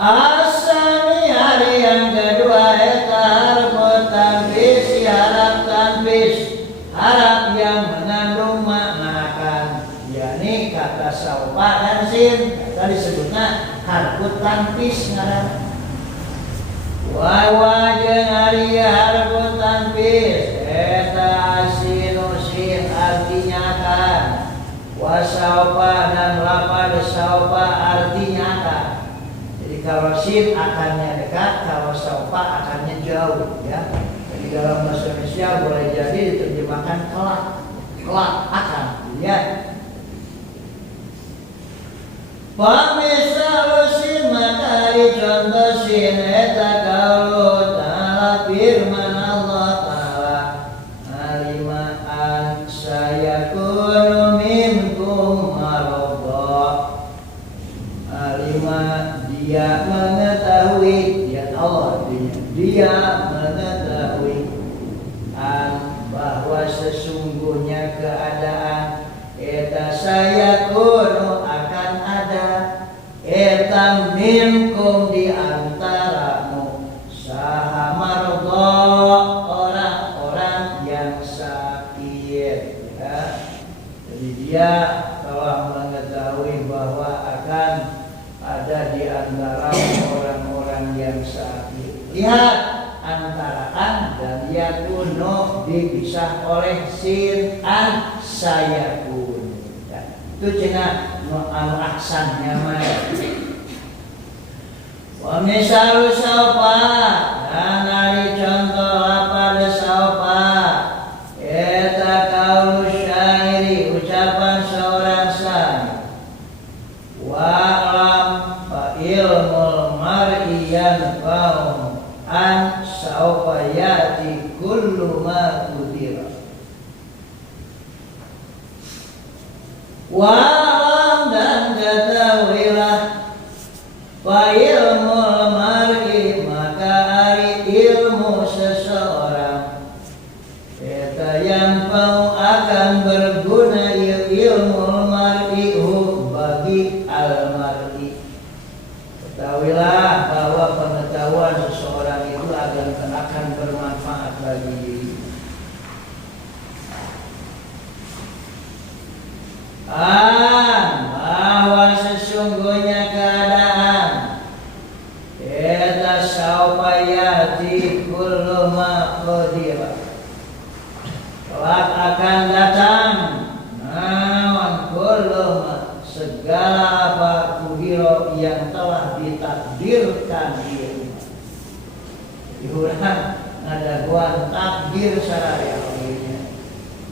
Asani hari yang kedua eta harfu tanfis, harap tanfis, harap yang mengandung makna akan, yakni kata saufa dan sin. Tadi disebutnya harfu tanfis ngaran. Wa jeung ari harfu tanfis eta sinu sin artinya akan, wa saufa dan lafaz saufa artinya akan. Kalau sin akannya dekat, kalau saufa akannya jauh ya. Jadi dalam bahasa Indonesia boleh jadi diterjemahkan kelak akan ya. Pamisal sin maka contoh sin eta qaulu ta'ala firman Allah ta'ala alima an sayakunu minkum maradha. Alima dia mengetahui, dia Allah dia mengetahui bahwa sesungguhnya keadaan eta sayakunu akan ada eta minkum di antaramu saha marudha, orang-orang yang sakit ya. Jadi dia telah mengetahui bahwa akan ada di antara orang-orang yang sakit. Lihat antara an dan yakunu dipisah oleh sin an sayakun. Ya, itu cenah anu aksannya mah. Wa misalu saufa dan ari contoh lafaz saufa eta qaulu syairi, ucapan seorang syair. Ilmul mar'i yanfa'u an saufa yati kullu ma tudira. Wa dan ketahuilah fa ilmul mar'i maka ari ilmu seseorang eta yanfa'u akan berguna ilmul mar'i bagi al-mar'i. Ketahuilah bahwa pengetahuan seseorang itu akan bermanfaat bagi diri. Bahwa sesungguhnya keadaan eta saufa yati kullu ma qadira, kelak akan datang naon kullu ma segala apa kuhiro yang telah ditakdirkan diri. Diurang ngadaguan takdir saraya awalnya.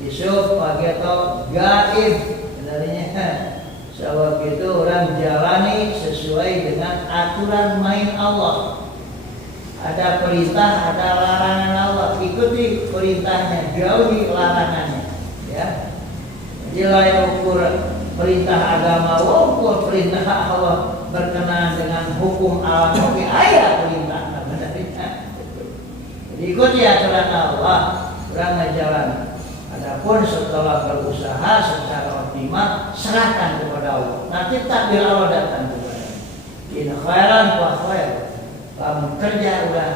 Isuk pageto gaib sebenarnya. Sebab itu orang jalani sesuai dengan aturan main Allah. Ada perintah, ada larangan Allah. Ikuti perintahnya, jauhi larangannya. Ya. Jadi lain ukur perintah agama, ukur perintah Allah berkenaan dengan hukum alam. Oke, ayat perintah sebenarnya. Jadi ikuti aturan Allah, orang jalan. Ada Adapun setelah berusaha secara optimal, serahkan kepada Allah. Nanti takdir Allah datang kepada. In khairan wa khair. Kamu kerja udah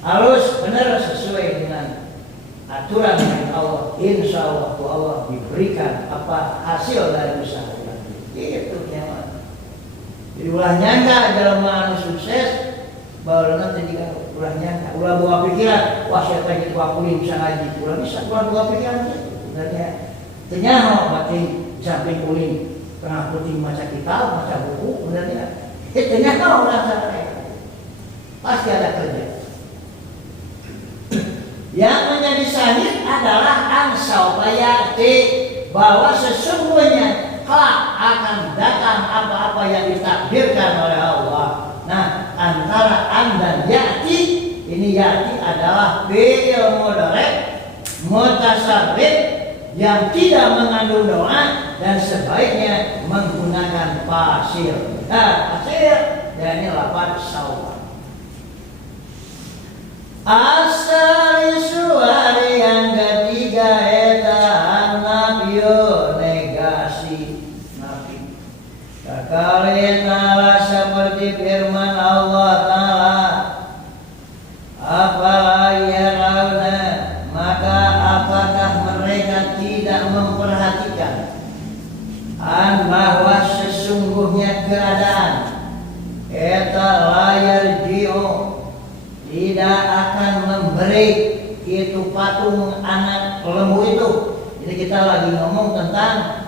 harus benar sesuai dengan aturan dari Allah. Insya Allah Allah diberikan apa hasil dari usaha itu nyaman. Jadi ulah nyangka dalam mana sukses, baru nanti juga ulah nyangka, ulah bawa pikiran, wah siapa yang tua kulit bisa ngaji, ulah bisa bawa pikiran itu. Sebenarnya tenyaho batin samping kulit, tengah putih macam kitab, macam buku, sebenarnya tenyaho ulah sampai pasti ada kerja. Yang menjadi syahid adalah ansaubayati, bahwa sesungguhnya kelak akan datang apa-apa yang ditakdirkan oleh Allah. Nah, antara an dan ya'ti, ini ya'ti adalah fi'il mudhari' mutasarrif yang tidak mengandung doa dan sebaiknya menggunakan fasil. Nah, fasil dan ini lafaz sauba. Asal suari yang ketiga eta an-nabiyyu negasi nabi. Kalian Allah seperti firman Allah Ta'ala, apala yarawna, maka apakah mereka tidak memperhatikan bahwa sesungguhnya keadaan eta layar ji'u tidak akan memberi itu patung anak lembu itu. Jadi kita lagi ngomong tentang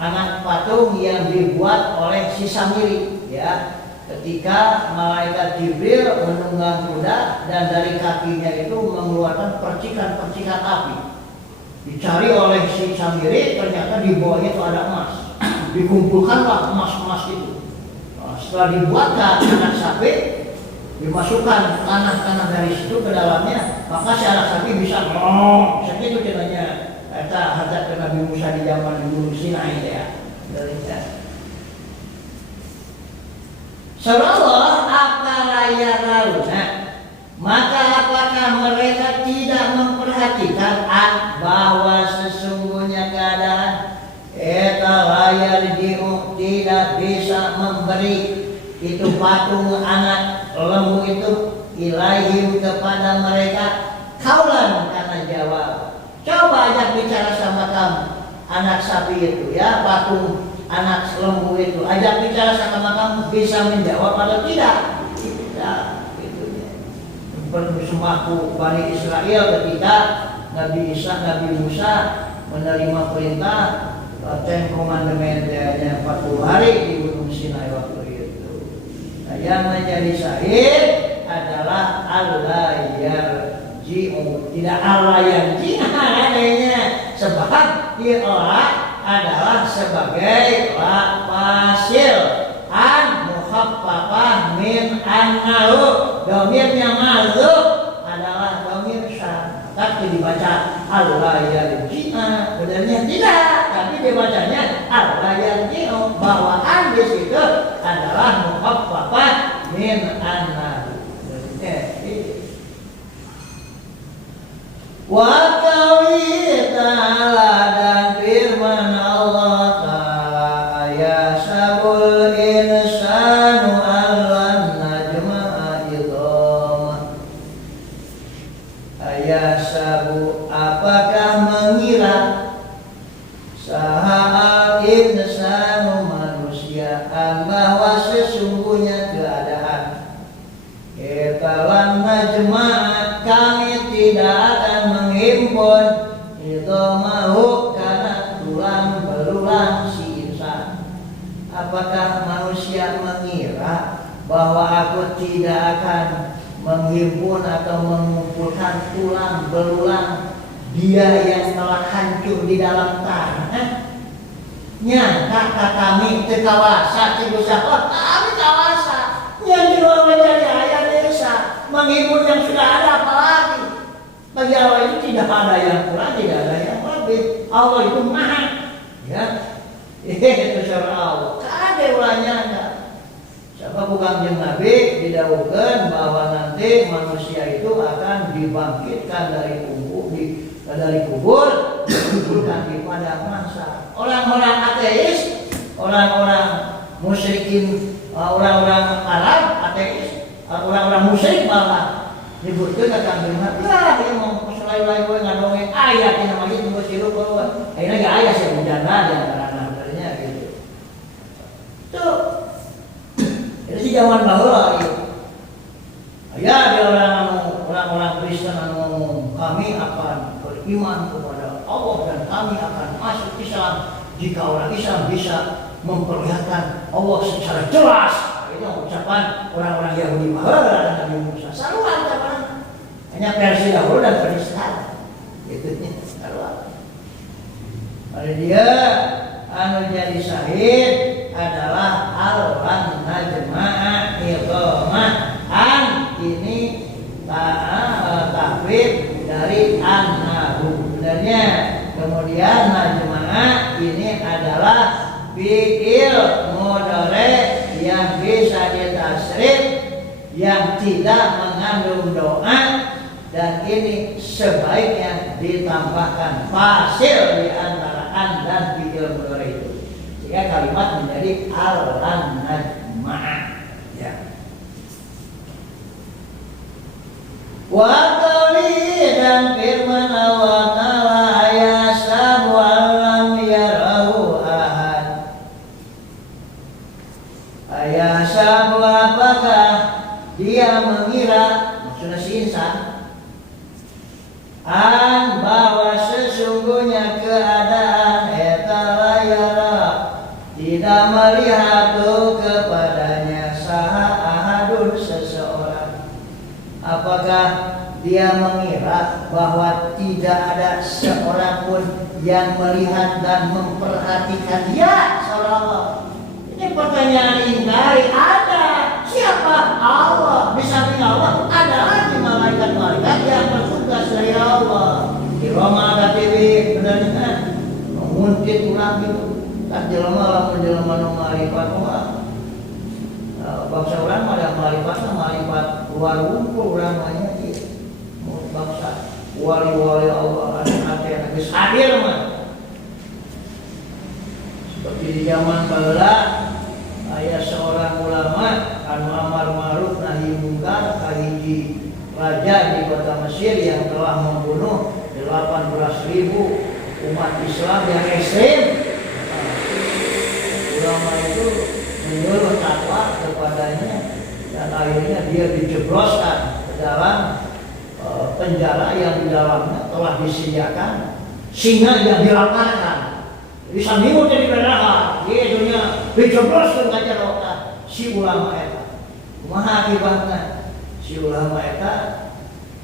anak patung yang dibuat oleh si Samiri, ya. Ketika malaikat Jibril menunggang kuda dan dari kakinya itu mengeluarkan percikan-percikan api. Dicari oleh si Samiri, ternyata di bawahnya itu ada emas. Dikumpulkanlah emas-emas itu. Nah, setelah dibuatkan anak sapi, dimasukkan tanah-tanah dari situ ke dalamnya, maka si anak sapi bisa ngomong. Misalnya itu ceritanya kata hadap Nabi Musa di zaman di Gunung Sinai ya. Seolah apa yaraluna, maka apakah mereka tidak memperhatikan bahwa sesungguhnya keadaan eta layar diu tidak bisa memberi itu patung anak lembu itu ilaihim kepada mereka kaulan karena jawab. Coba ajak bicara sama kamu anak sapi itu ya, patung anak lembu itu, ajak bicara sama kamu bisa menjawab atau tidak? Tidak, gitu ya. Persembahku Bani Israel ketika Nabi Isa, Nabi Musa menerima perintah Ten Commandment-nya 40 hari di Gunung Sinai waktu itu. Nah, yang menjadi syahid adalah Allah yarji'u, tidak Allah yarji'u adanya, sebab dia adalah sebagai fasil an mukhaffafah min annahu, domirnya mazhub adalah domir syah, tapi dibaca Allah yarji'u, benarnya tidak, tapi dibacanya Allah yarji'u, bahwa an di situ adalah mukhaffafah min annahu. Wa qauli ta'ala, dan firman Allah Ta'ala, ayasabul insanu allan najma'a idhama. Ayasabu, apakah mengira saha insanu manusia bahwa sesungguhnya keadaan etalan najma'a, kami tidak akan menghimpun itu mau karena tulang belulang si insan. Apakah manusia mengira bahwa aku tidak akan menghimpun atau mengumpulkan tulang belulang dia yang telah hancur di dalam tanah? Nyangka kami tekawasa tegusah, kami kawasa yang di luar menjadi ayat desa menghimpun yang sudah ada, apalagi bagi Allah itu tidak ada yang kurang, tidak ada yang lebih. Allah itu maha, ya. Itu syarah Allah. Kada ulanya enggak. Siapa bukan jeung Nabi didawukeun bahwa nanti manusia itu akan dibangkitkan dari kubur, dari kubur dikuburkan di padang mahsyar. Orang-orang ateis, orang-orang musyrikin, orang-orang Arab ateis, orang-orang musyrik malah nyebutkeun ka Kanjeng Nabi, ya ieu mah selai-lai we ngadongeng aya tina mah ieu tunggu sirup bae. Ayeuna ge aya sih bujana di antarana benernya gitu. Tuh. Itu si zaman baheula ieu. Aya di orang-orang Kristen anu kami akan beriman kepada Allah dan kami akan masuk Islam jika orang Islam bisa memperlihatkan Allah secara jelas. Itu ucapan orang-orang Yahudi baheula Nabi Musa. Sarua ucapan. Hanya versi dahulu dan versi sekarang. Gitu nya sarua. Ada dia anu jadi syahid adalah al-wan najma'a idhamah an ini takwid dari an-nahu. Sebenarnya kemudian najma'a ini adalah fi'il mudhari yang bisa ditasrif yang tidak mengandung doa dan ini sebaiknya ditambahkan fasil di antara an dan fi'il mudhari itu sehingga kalimat menjadi al-najma'a ya. Wa qawli dan firman Allah Ta'ala ayasabu alam yarahu ahad. Ayasabu apakah dia mengira, maksudnya si insan, an bahwa sesungguhnya keadaan eta layara tidak melihat kepadanya saha ahadun seseorang. Apakah dia mengira bahwa tidak ada seorang pun yang melihat dan memperhatikan dia seolah-olah? Ini pertanyaan ingkari. Ada. Siapa? Allah. Di samping Allah ada lagi malaikat-malaikat yang bertugas dari Allah. Di Roma ada TV benernya menguntit ulang gitu. Tak jelema lamun jelema nu marifat mah. Bangsa orang ada marifat luar rumpul orang banyak gitu. Bangsa wali-wali Allah ada geus hadir mah. Seperti di zaman baheula aya seorang ulama anu amar ma'ruf nahi mungkar kahiji raja di kota Mesir yang telah membunuh 18.000 umat Islam yang ekstrem. Ulama itu menyuruh takwa kepadanya dan akhirnya dia dijebloskan ke dalam penjara yang di dalamnya telah disediakan singa yang dilaparkan. Bisa minggu jadi berdaha, dia dunia dijebloskan ke dalam si ulama eta. Kumaha akibatna? Si ulama eta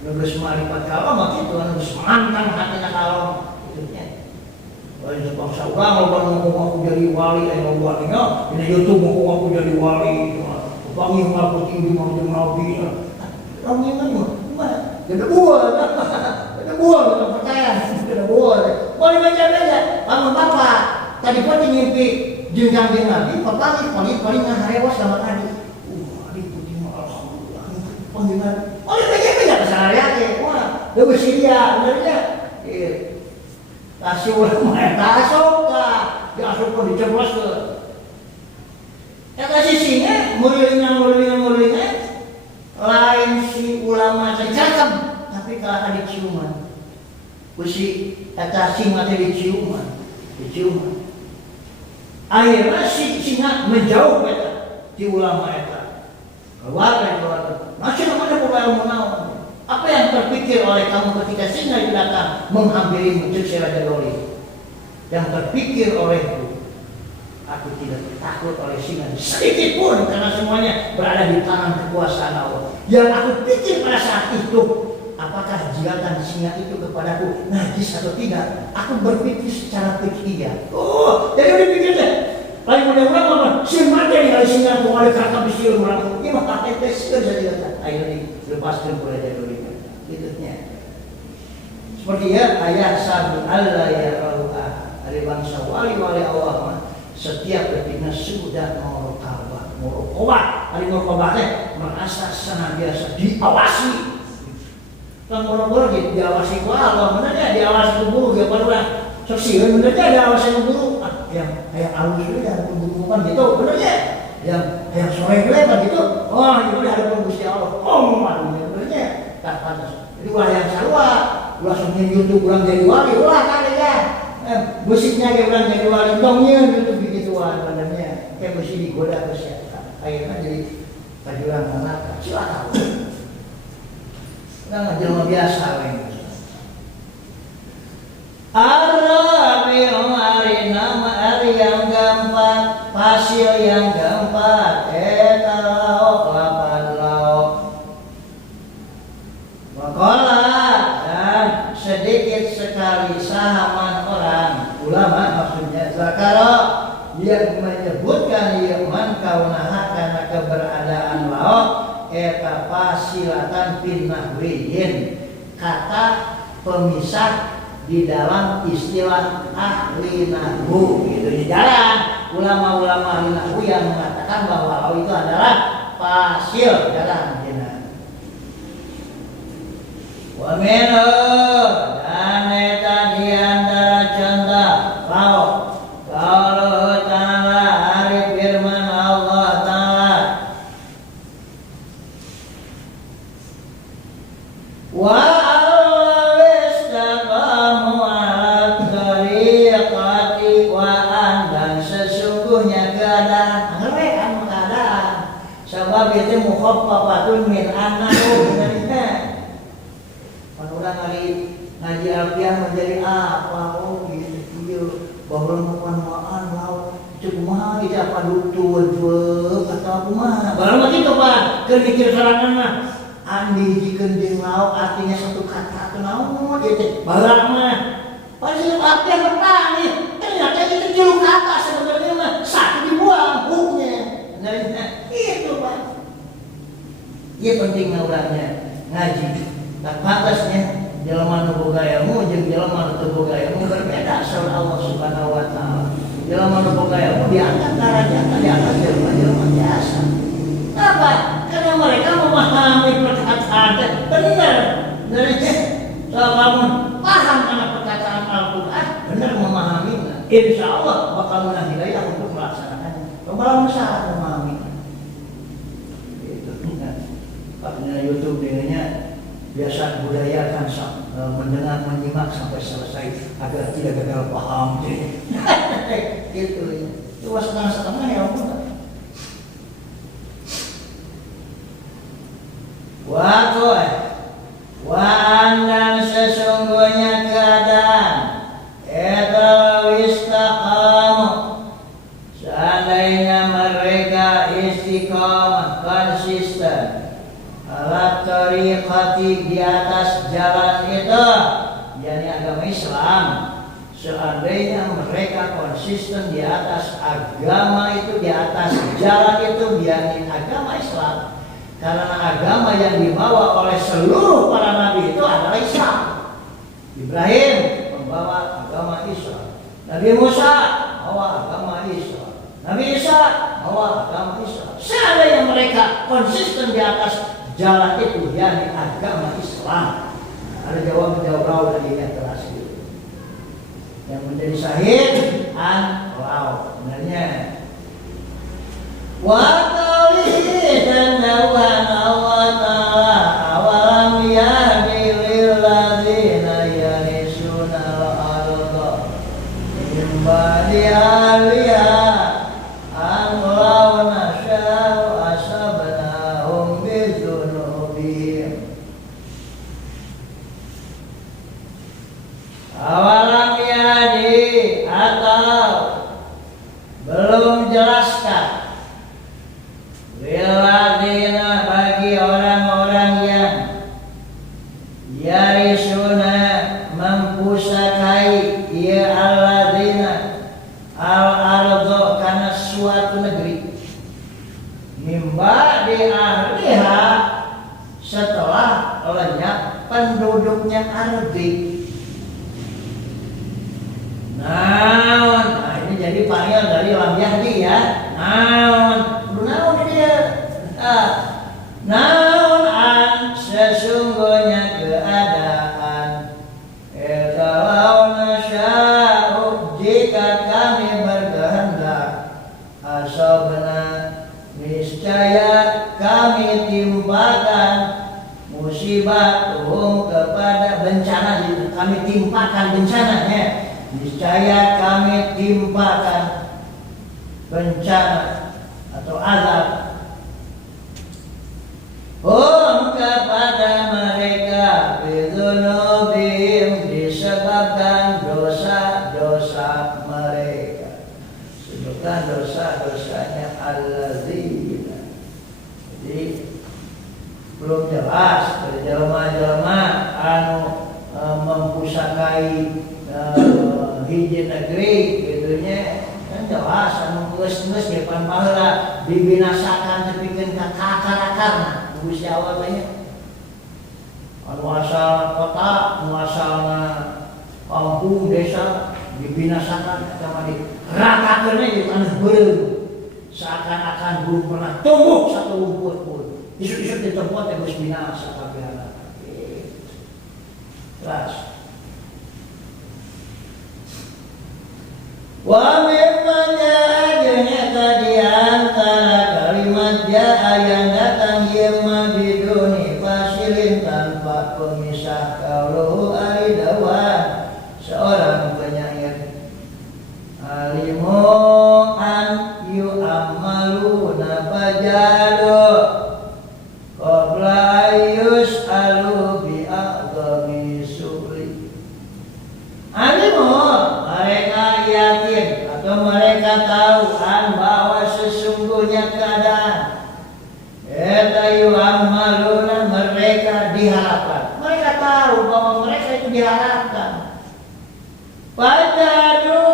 geus marifat ka Allah kitu anu geus mantang hatina ka Allah kitu nya. Banyak bangsa urang loba nu aku jadi wali aya walinya, di YouTube aku jadi wali. Bangi ngaku tinggi mau jadi nabi. Nabi mah jadi buah. Jadi buah kita percaya, jadi buah. Boleh baca-baca. Lamun bapak tadi pun ngimpi jeung Nabi, bapak paling ngaharewas sama tadi. Adik putih mah alhamdulillah. Panggilan. Boleh baca-baca kesalahan teh. Wah, deui sidia benernya. Kasih ulama eta asoka, diasupkeun dicebloskeun. Eta sisinya muringan lain si ulama teh cakep, tapi kalah diciuman. Kusi eta singa teh diciuman. Akhirnya si singa menjauh eta ti ulama eta. Keluar dari keluarga. Masih namanya ilmu naon. Apa yang terpikir oleh kamu ketika singa itu datang menghampirimu si Raja Doli? Yang terpikir olehku, aku tidak takut oleh singa sedikit pun karena semuanya berada di tangan kekuasaan Allah. Yang aku pikir pada saat itu, apakah jihatan singa itu kepadaku najis atau tidak? Aku berpikir secara fikih. Oh, jadi udah pikir deh. Lain mudah-mudahan apa? Si mati dari singa mau ada kakak bisi orang. Ini mah kakek pesir jadi kata. Ayo dilepaskan oleh Raja Doli. Gitunya. Seperti ya ayat sabu Allah ya Allah. Ada bangsa wali-wali Allah mah setiap ketika sudah muraqabah, ada muraqabah teh merasa senantiasa diawasi. Kan boro-boro diawasi ku Allah, benernya diawasi ku guru ge pernah sok sieun benernya diawasi ku guru. Yang alus we ada guru kan gitu, benernya. Yang sore we kan gitu. Oh, itu ada Gusti Allah. Oh, aduh benernya. Tak pantas. Jadi ulah yang sarua, ulah sok YouTube urang jadi wali, ulah kali ya. Musiknya ge urang jadi wali dongnya YouTube begituan benernya. Kayak mesti digoda terus ya. Akhirnya jadi pajuran anak silakan. Nah, jelma biasa we. Ar-Rabi'u ari nama ari yang gampang, hasil yang gampang, eta lauk lapan lauk. Makalah dan sedikit sekali sahaman orang ulama maksudnya zakara dia menyebutkan man kaunaha karena keberadaan lauk eta fasilatan bin nahwiyin, kata pemisah di dalam istilah ahli nahwu gitu. Di jalan ulama-ulama ahli nahwu yang mengatakan bahwa lauk itu adalah fasil dalam jenis. Wa minhu dan eta di antara contoh lauk qauluhu ta'ala ari firman Allah ta'ala wa al-istaqamu ala tariqati wa dan sesungguhnya keadaan anggawe keadaan sebab itu mukhaffafatun min annahu benernya orang kali ngaji alfiah menjadi apa gitu bahwa mukaan laut cuma itu apa dutul atau kumaha baru begitu Pak keur mikir sorangan mah andi jikeun jeung lauk artinya satu kata teu naon ieu baheula mah pasti artinya tentang nih ternyata itu juru kata sebenarnya mah satu dibuang huknya nah itu Pak ieu pentingna urangnya ngaji tak pantasnya jelema nu boga ilmu jeung jelema nu teu boga ilmu berbeda saur Allah Subhanahu wa taala. Jelema nu boga ilmu diangkat darajatna di atas jelema biasa. Kenapa? Karena mereka memahami perkataan benar. Dari kamu paham karena perkataan Al-Qur'an, benar memahaminya. Insyaallah bakal menang hidayah untuk melaksanakannya. Kembali masalah memahami. Itu kan. Paknya YouTube dengannya biasa budayakan mendengar menyimak sampai selesai agar tidak gagal paham gitu ya. Itu setengah-setengah ya Allah. Wa dan sesungguhnya keadaan eta istaqamu seandainya mereka istiqamah konsisten ala tariqati di atas jalan itu yakni agama Islam, seandainya mereka konsisten di atas agama itu, di atas jalan itu yakni agama Islam, karena agama yang dibawa oleh seluruh para nabi itu adalah Islam. Ibrahim membawa agama Islam, Nabi Musa membawa agama Islam, Nabi Isa membawa agama Islam. Seandainya mereka konsisten di atas jalan itu yakni agama Islam. Ada jawab dari yang keras itu. Yang menjadi syahid an-law. Sebenarnya wa qawlihi Allah ta'ala awalam yahdi lil ladzina yarisuna al-ardha min ba'di ahliha an law nasha'u asabnahum awalam yadi atau belum jelaskan lilladzina bagi orang-orang yang yarisuna mempusakai ya alladzina al-ardha kana suatu negeri mimba di ahliha setelah lenyap penduduknya ardi. Nah ini jadi panggil dari lam yahdi ya. Naon dia. Naon an sesungguhnya keadaan timpakan musibatuhum kepada bencana, kami timpakan bencananya. Niscaya kami timpakan bencana atau azab kepada mereka bidzunubihim, disebabkan dosa-dosa mereka, disebabkan dosa-dosanya alladzina. Jadi belum jelas jelema-jelema anu mempusakai hiji negeri gitunya kan jelas anu geus-geus depan baheula dibinasakan tepikeun ka akar-akarna Gusti Allah banyak. Anu asal kota, anu asalna kampung desa dibinasakan sama di ratakeun di tanah beureum seakan-akan belum pernah tumbuh satu rumput pun. Isu-isu di tempat yang harus binasa kabehana. Terus wa mimman ja'ajanya di antara kalimat ja'a yang datang yema biduni fasilin tanpa pemisah qauluhu alidawan, seorang penyair alimu an yu'ammaluna fajadu qabla ayus alu bi'adami suli. Alimu mereka yakin atau mereka tahu bahwa sesungguhnya keadaan yu'ammaluna mereka diharapkan. Mereka tahu bahwa mereka itu diharapkan. Fajadu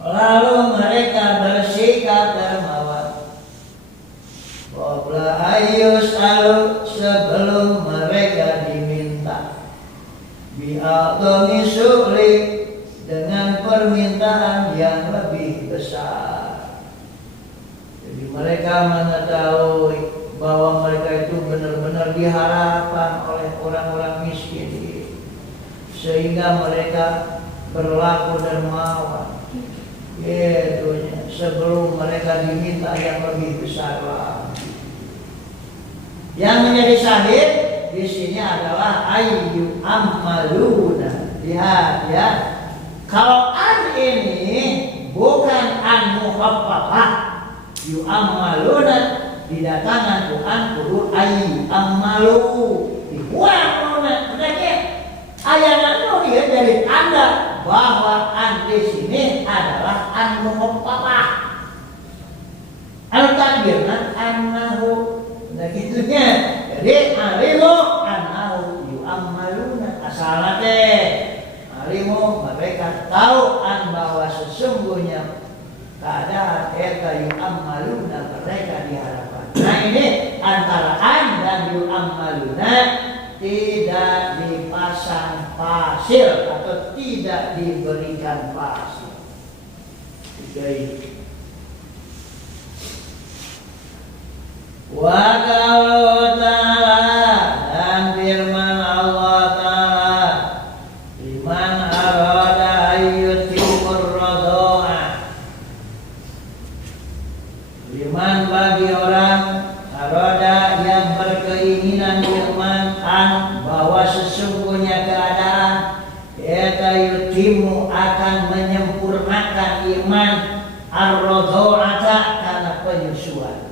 lalu mereka bersikap dermawan. Qabla ayus alu sebelum mereka diminta. Bi'adami suli dengan permintaan yang lebih besar. Jadi mereka mengetahui bahwa mereka itu benar-benar diharapkan oleh orang-orang miskin, sehingga mereka berlaku dermawan. Itunya sebelum mereka diminta yang lebih besar lagi. Yang menjadi syahid di sini adalah ayyu ammaluna. Lihat ya. Kalau an ini bukan an muhaffafah, yu'ammaluna didatangan Tuhan kudu ayyu ammalu dibuang nona. Berarti ayat itu dia dari tanda bahwa an di sini adalah an muhaffafah. Al-takbirna annahu, nah gitunya. Jadi alimu annahu yu'ammaluna, asalnya teh alimu mereka tahu bahwa sesungguhnya keadaan eta yu'ammaluna mereka diharapkan. Nah ini antara an dan yu'ammaluna tidak dipasang fasil atau tidak diberikan fasil. Jadi wa qalu ta'ala, dan firman Allah Ta'ala, liman arada ayyutimur radha'ah, liman bagi orang arada yang berkeinginan firman bahwa sesungguhnya keadaan eta yutimu akan menyempurnakan iman ar-radha'ata karena penyusuan.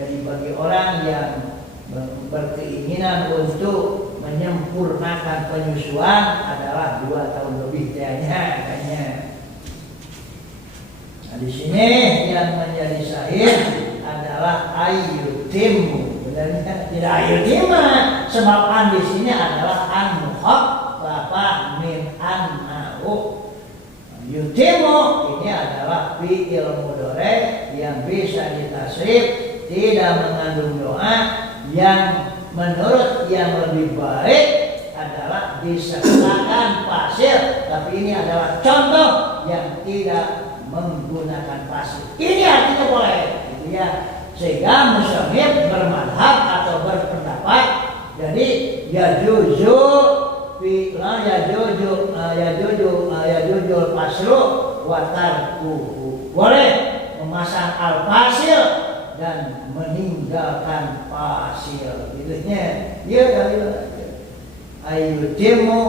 Jadi bagi orang yang berkeinginan untuk menyempurnakan penyusuan adalah 2 tahun lebih katanya. Nah di sini yang menjadi syahid adalah ayyutimu. Benarnya tidak ayyutima, sebab an di sini adalah an muhaffafah min annahu. Yutimu ini adalah fi'il mudhari yang bisa ditasrif, tidak mengandung doa, yang menurut yang lebih baik adalah disertakan fasil, tapi ini adalah contoh yang tidak menggunakan fasil. Ini artinya boleh, gitu ya. Sehingga musannif bermadhab atau berpendapat, jadi yajuzu fi'la yajujul faslu wa tarkuhu. Boleh memasang al-fasil dan meninggalkan pasir. Itunya dia dalil ayutimu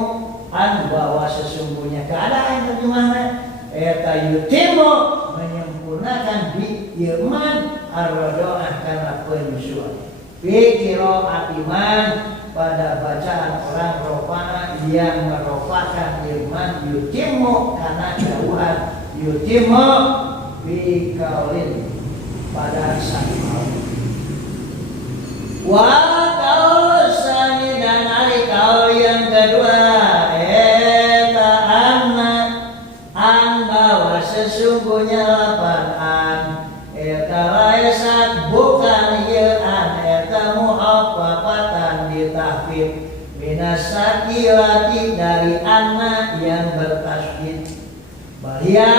an bahwa sesungguhnya keadaan terjemahnya eta yutimu menyempurnakan di iman ar-radoah karena penyusuan. Pikiro iman pada bacaan orang rofa'a yang merofakan iman yutimu karena jauhan yutimu bikaulin pada satu wa kaul sani dan ari kaul yang kedua eta anna an bahwa sesungguhnya lapan eta laisat bukan ieu an eta muhaffafatan ditahfif minasakilati dari anna yang bertasydid bahia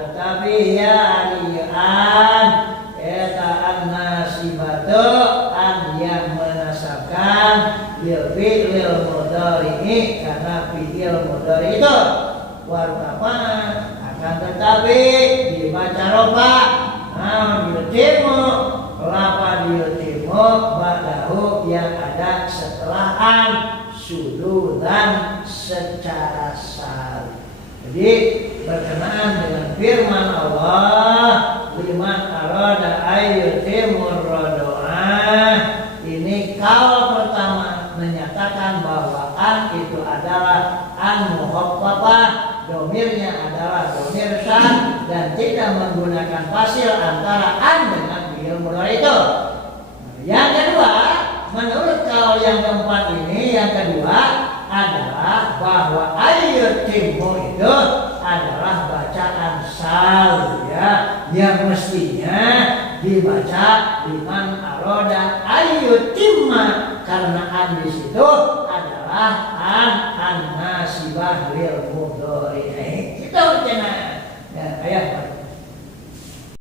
tetapi ya alian eta an-nasibatu an yang menasabkan lil fi'il mudhari karena fi'il mudhari itu wartafan akan tetapi dibaca rofa yutimu lapa yutimu ba'dahu yang ada setelahan sududan secara sal. Jadi berkenaan dengan firman Allah liman arada ayyutimur rado'ah ini kalau pertama menyatakan bahwa an itu adalah an muhaffafah, domirnya adalah domir san dan tidak menggunakan fasil antara an dengan fi'il mudhari itu. Yang kedua, menurut kaul yang keempat ini, yang kedua adalah bahwa ayyutimu itu adalah bacaan sal ya, yang mestinya dibaca liman aroda ayyutimma karena an di situ adalah an nasibah lil mudhari. Itu cenah. Ya, ayat